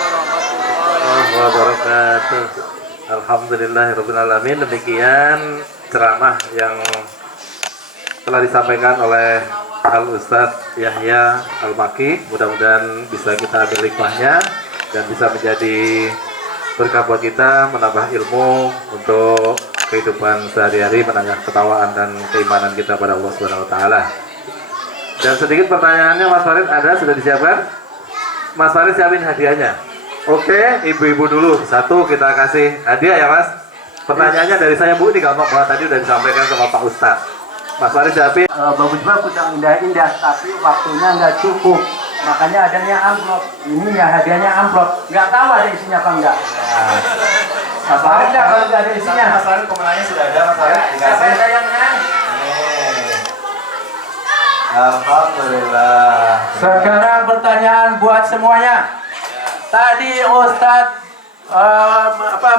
warahmatullahi wabarakatuh. Alhamdulillahirabbil alamin. Demikian ceramah yang telah disampaikan oleh Al Ustadz Yahya Al-Maki. Mudah-mudahan bisa kita ambil hikmahnya dan bisa menjadi berkah buat kita, menambah ilmu untuk kehidupan sehari-hari, menambah ketawaan dan keimanan kita pada Allah Subhanahu wa taala. Dan sedikit pertanyaannya Mas Farid ada, sudah disiapkan? Mas Farid siapin hadiahnya. Oke, ibu-ibu dulu satu kita kasih hadiah ya Mas. Pertanyaannya dari saya Bu, ini gampang banget, tadi udah disampaikan sama Pak Ustadz. Mas Farid siapin. Bagus-bagus yang indah-indah, tapi waktunya nggak cukup. Makanya adanya amplop. Ini ya hadiahnya amplop. Nggak tahu ada isinya apa enggak. Nah, Mas Farid nggak kalau nggak ada isinya. Mas Farid pemenangnya sudah ada Mas Farid. Siapa yang menang? Alhamdulillah. Sekarang pertanyaan buat semuanya. Tadi Ustadz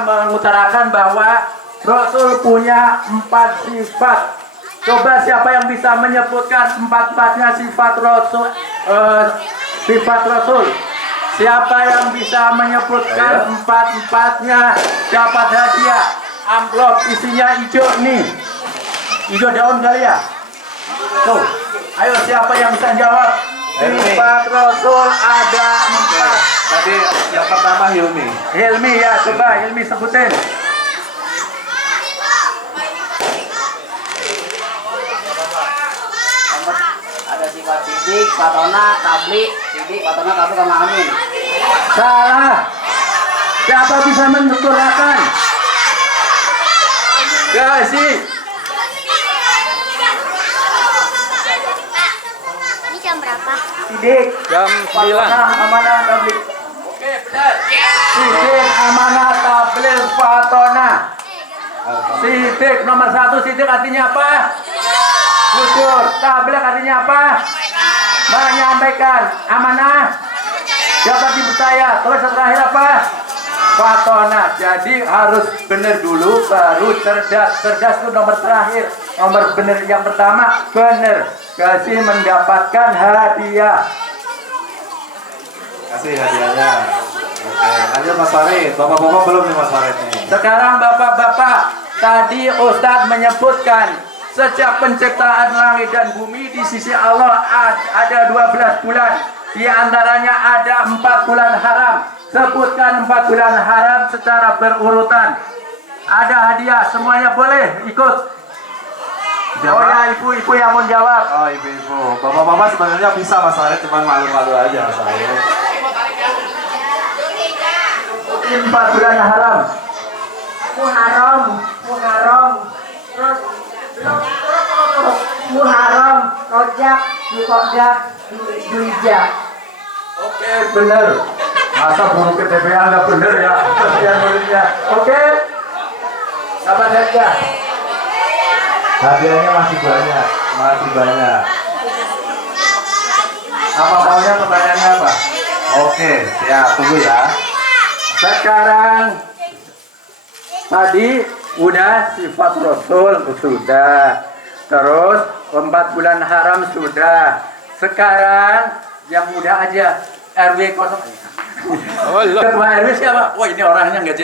mengutarakan bahwa Rasul punya 4 sifat. Coba siapa yang bisa menyebutkan 4-4-nya sifat Rasul? Sifat Rasul. Siapa yang bisa menyebutkan 4-4-nya dapat hadiah amplop isinya hijau nih. Hijau daun kali ya? Tuh. Ayo siapa yang bisa jawab? Sifat Rasul ada 4. Tadi yang pertama Hilmi. Hilmi ya, coba Hilmi sebutin. Ada sifat sidik, patona, tablik, sidik, patona, tablik sama amin. Salah. Siapa bisa menuturakan? Kasih. Ini jam berapa? Sidik. Jam 9. Amanah tablik. Oke, benar. Sidik amanah tablik fatona. Sidik nomor 1, sidik artinya apa? Jujur. Tablik artinya apa? Menyampaikan. Amanah dapat dipercaya. Terus terakhir apa? Fatona. Jadi harus benar dulu baru cerdas. Cerdas itu nomor terakhir. Nomor benar yang pertama benar. Kasih mendapatkan hadiah. Kasih hadiahnya. Oke, lanjut Mas Farid. Bapak-bapak belum nih Mas Farid nih. Sekarang bapak-bapak, tadi Ustadz menyebutkan sejak penciptaan langit dan bumi di sisi Allah ada 12 bulan. Di antaranya ada 4 bulan haram. Sebutkan 4 bulan haram secara berurutan. Ada hadiah, semuanya boleh ikut. Oh ya, ibu-ibu yang mau jawab. Oh ibu-ibu. Bapak-bapak sebenarnya bisa Mas Farid, cuma malu-malu aja Mas Farid. 4 bulan haram. Muharram, Muharram, terus Muharram, Rojak, Dzulqa'dah, Dzulhijjah. Oke, benar. Masa burung ke TPA nggak benar ya? Kasihan muridnya. Oke. Dapat hadiah. Hadiahnya masih banyak, masih banyak. Apa maunya pertanyaannya apa? Oke, siap, tunggu ya. Sekarang tadi udah sifat Rasul sudah. Terus 4 bulan haram sudah. Sekarang yang muda aja RW 0. Ketua RW siapa? Oh ini orangnya nggak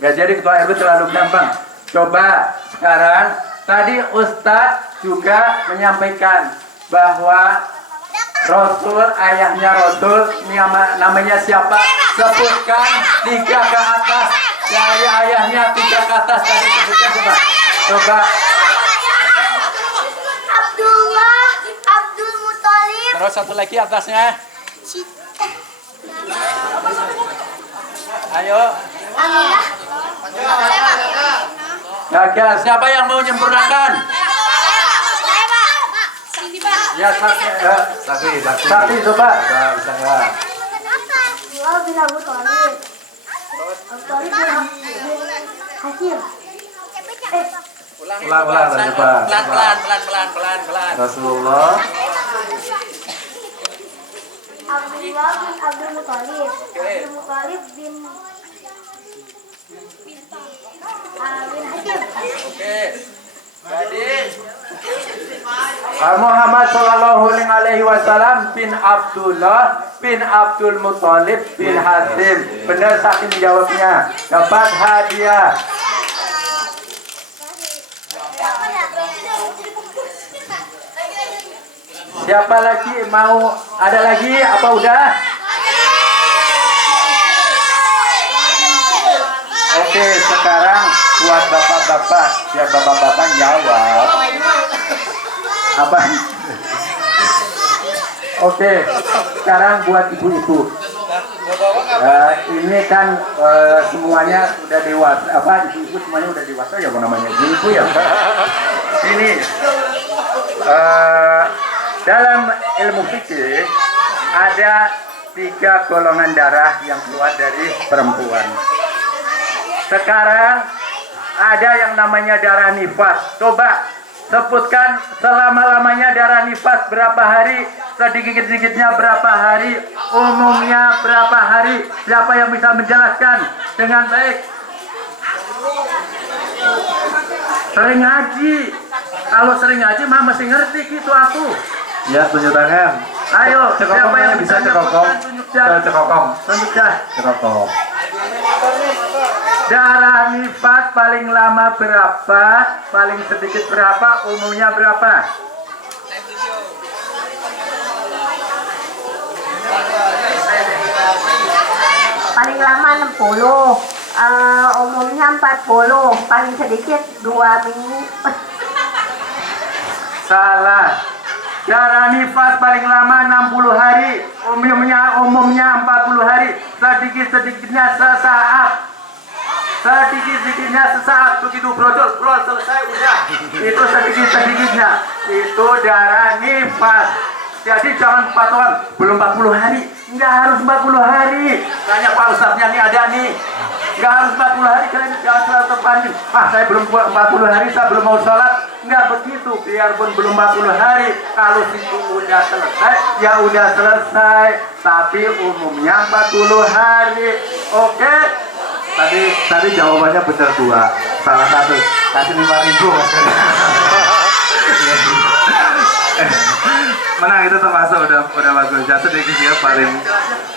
jadi ketua RW terlalu gampang. Coba sekarang tadi Ustadz juga menyampaikan bahwa Rasul, ayahnya Rasul, namanya siapa? Sebutkan 3 ke atas. Dari ayahnya 3 ke atas tadi sebutkan coba. Coba. Abdullah, Abdul Muthalib. Terus satu lagi atasnya. Ayo. Aminah. Gagal. Siapa yang mau menyempurnakan? Ya, Sakti. Sakti coba. Bisa nggak? Abdullah bin Abu Thalib. Abu Thalib bin Hashim. Ulang dari depan. Pelan. Rasulullah. Abdullah bin Abdul Muthalib. Abdul Muthalib bin Hashim. Oke. Jadi Muhammad Shallallahu Alaihi Wasallam bin Abdullah bin Abdul Muthalib bin Hashim. Benar Sakti menjawabnya. Dapat hadiah. Siapa lagi mau? Ada lagi? Apa udah? Oke, sekarang buat bapak-bapak, biar bapak-bapak jawab. Apa? Oke, sekarang buat ibu-ibu. Ini kan semuanya sudah dewasa. Apa ibu-ibu semuanya udah dewasa ya? Apa namanya ibu-ibu ya? Ini dalam ilmu fikih ada 3 golongan darah yang keluar dari perempuan. Sekarang ada yang namanya darah nifas. Coba sebutkan selama-lamanya darah nifas berapa hari, sedikit-sedikitnya berapa hari, umumnya berapa hari. Siapa yang bisa menjelaskan dengan baik? Sering ngaji. Kalau sering ngaji mah mesti ngerti gitu aku. Ya, tunjuk tangan. Ayo, siapa yang bisa bisa cekokong? tunjuk dah. Cekokong. Tunjuk dah. Cekokong. Darah nifas paling lama berapa? Paling sedikit berapa? Umumnya berapa? Paling lama 60. Umumnya 40. Paling sedikit 2 minggu. Salah. Darah nifas paling lama 60 hari. Umumnya 40 hari. Sedikit-sedikitnya sesaat. sedikit-sedikitnya sesaat begitu brojol selesai udah. Itu sedikit-sedikitnya. Itu darah nifas. Jadi jangan patokan belum 40 hari. Enggak harus 40 hari. Tanya Pak Ustadznya nih ada nih. Enggak harus 40 hari, kalian jangan selalu terpancing. Saya belum 40 hari, saya belum mau sholat. Enggak begitu, biarpun belum 40 hari. Kalau itu udah selesai, ya udah selesai. Tapi umumnya 40 hari. Oke? Tadi jawabannya benar 2. Salah 1. Kasih 5.000 Mas. Menang itu termasuk udah bagus. Ya sedikit ya paling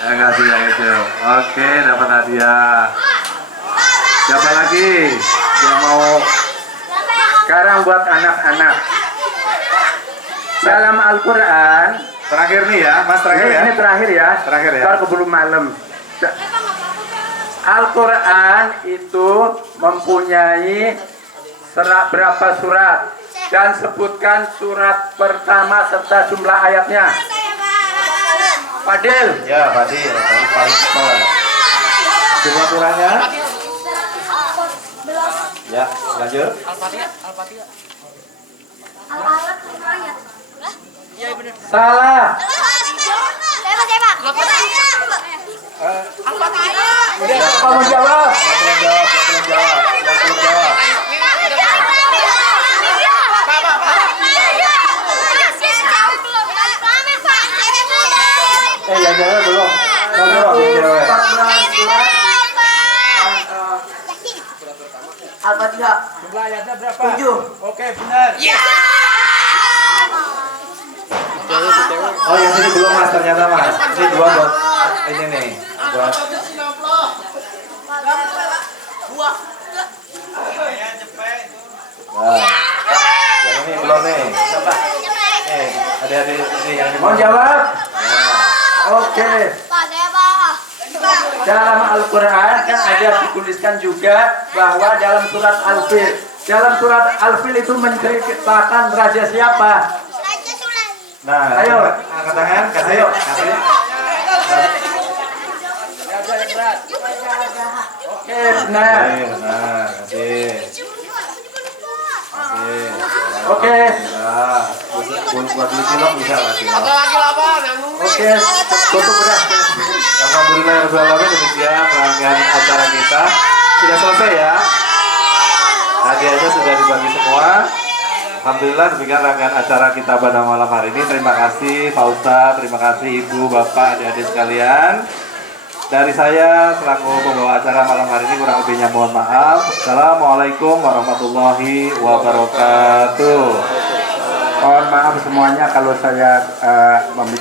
kasih yang itu. Oke, dapat hadiah. Siapa lagi yang mau? Sekarang buat anak-anak. Dalam Al-Quran, Terakhir nih ya, Mas, terakhir ya. ini terakhir ya. Terakhir ya. Ntar keburu malam. Al-Quran itu mempunyai berapa surat? Dan sebutkan surat pertama serta jumlah ayatnya. Fadil. Ya, Fadil, paling cepat. Jumlah suratnya? Ya, lanjut. Al-Fatihah, Al-Fatihah. Al-Alaq 5 ayat. Iya benar. Salah. Siapa? Kamu jawab. Belum jawab. Yang cewek belum. Cewek. Al-Fatihah. Jumlah ayatnya berapa? 7. Oke, benar. Oh, yang ini belum Mas ternyata Mas. Ini 2 buat ini nih. Buat Nah, yang ini belum nih. Siapa? Adik-adik ini yang ini. Mau jawab? Oke. Dalam Al-Quran kan ada dituliskan juga bahwa dalam surat Al-Fil. Dalam surat Al-Fil itu menceritakan raja siapa? Nah, Ayo. angkat tangan, kasih. Kasih. Oke, benar. Nah, kasih. Kasih. Oke. Nah, buat beli cilok bisa lah cilok. Oke, tutup udah. Alhamdulillahirrahmanirrahim, demikian rangkaian acara kita sudah selesai ya. Hadiahnya sudah dibagi semua. Alhamdulillah demikian rangkaian acara kita pada malam hari ini. Terima kasih Pak Ustadz, terima kasih Ibu, Bapak, adik-adik sekalian. Dari saya selaku pembawa acara malam hari ini kurang lebihnya mohon maaf. Assalamualaikum warahmatullahi wabarakatuh. Mohon maaf semuanya kalau saya membuat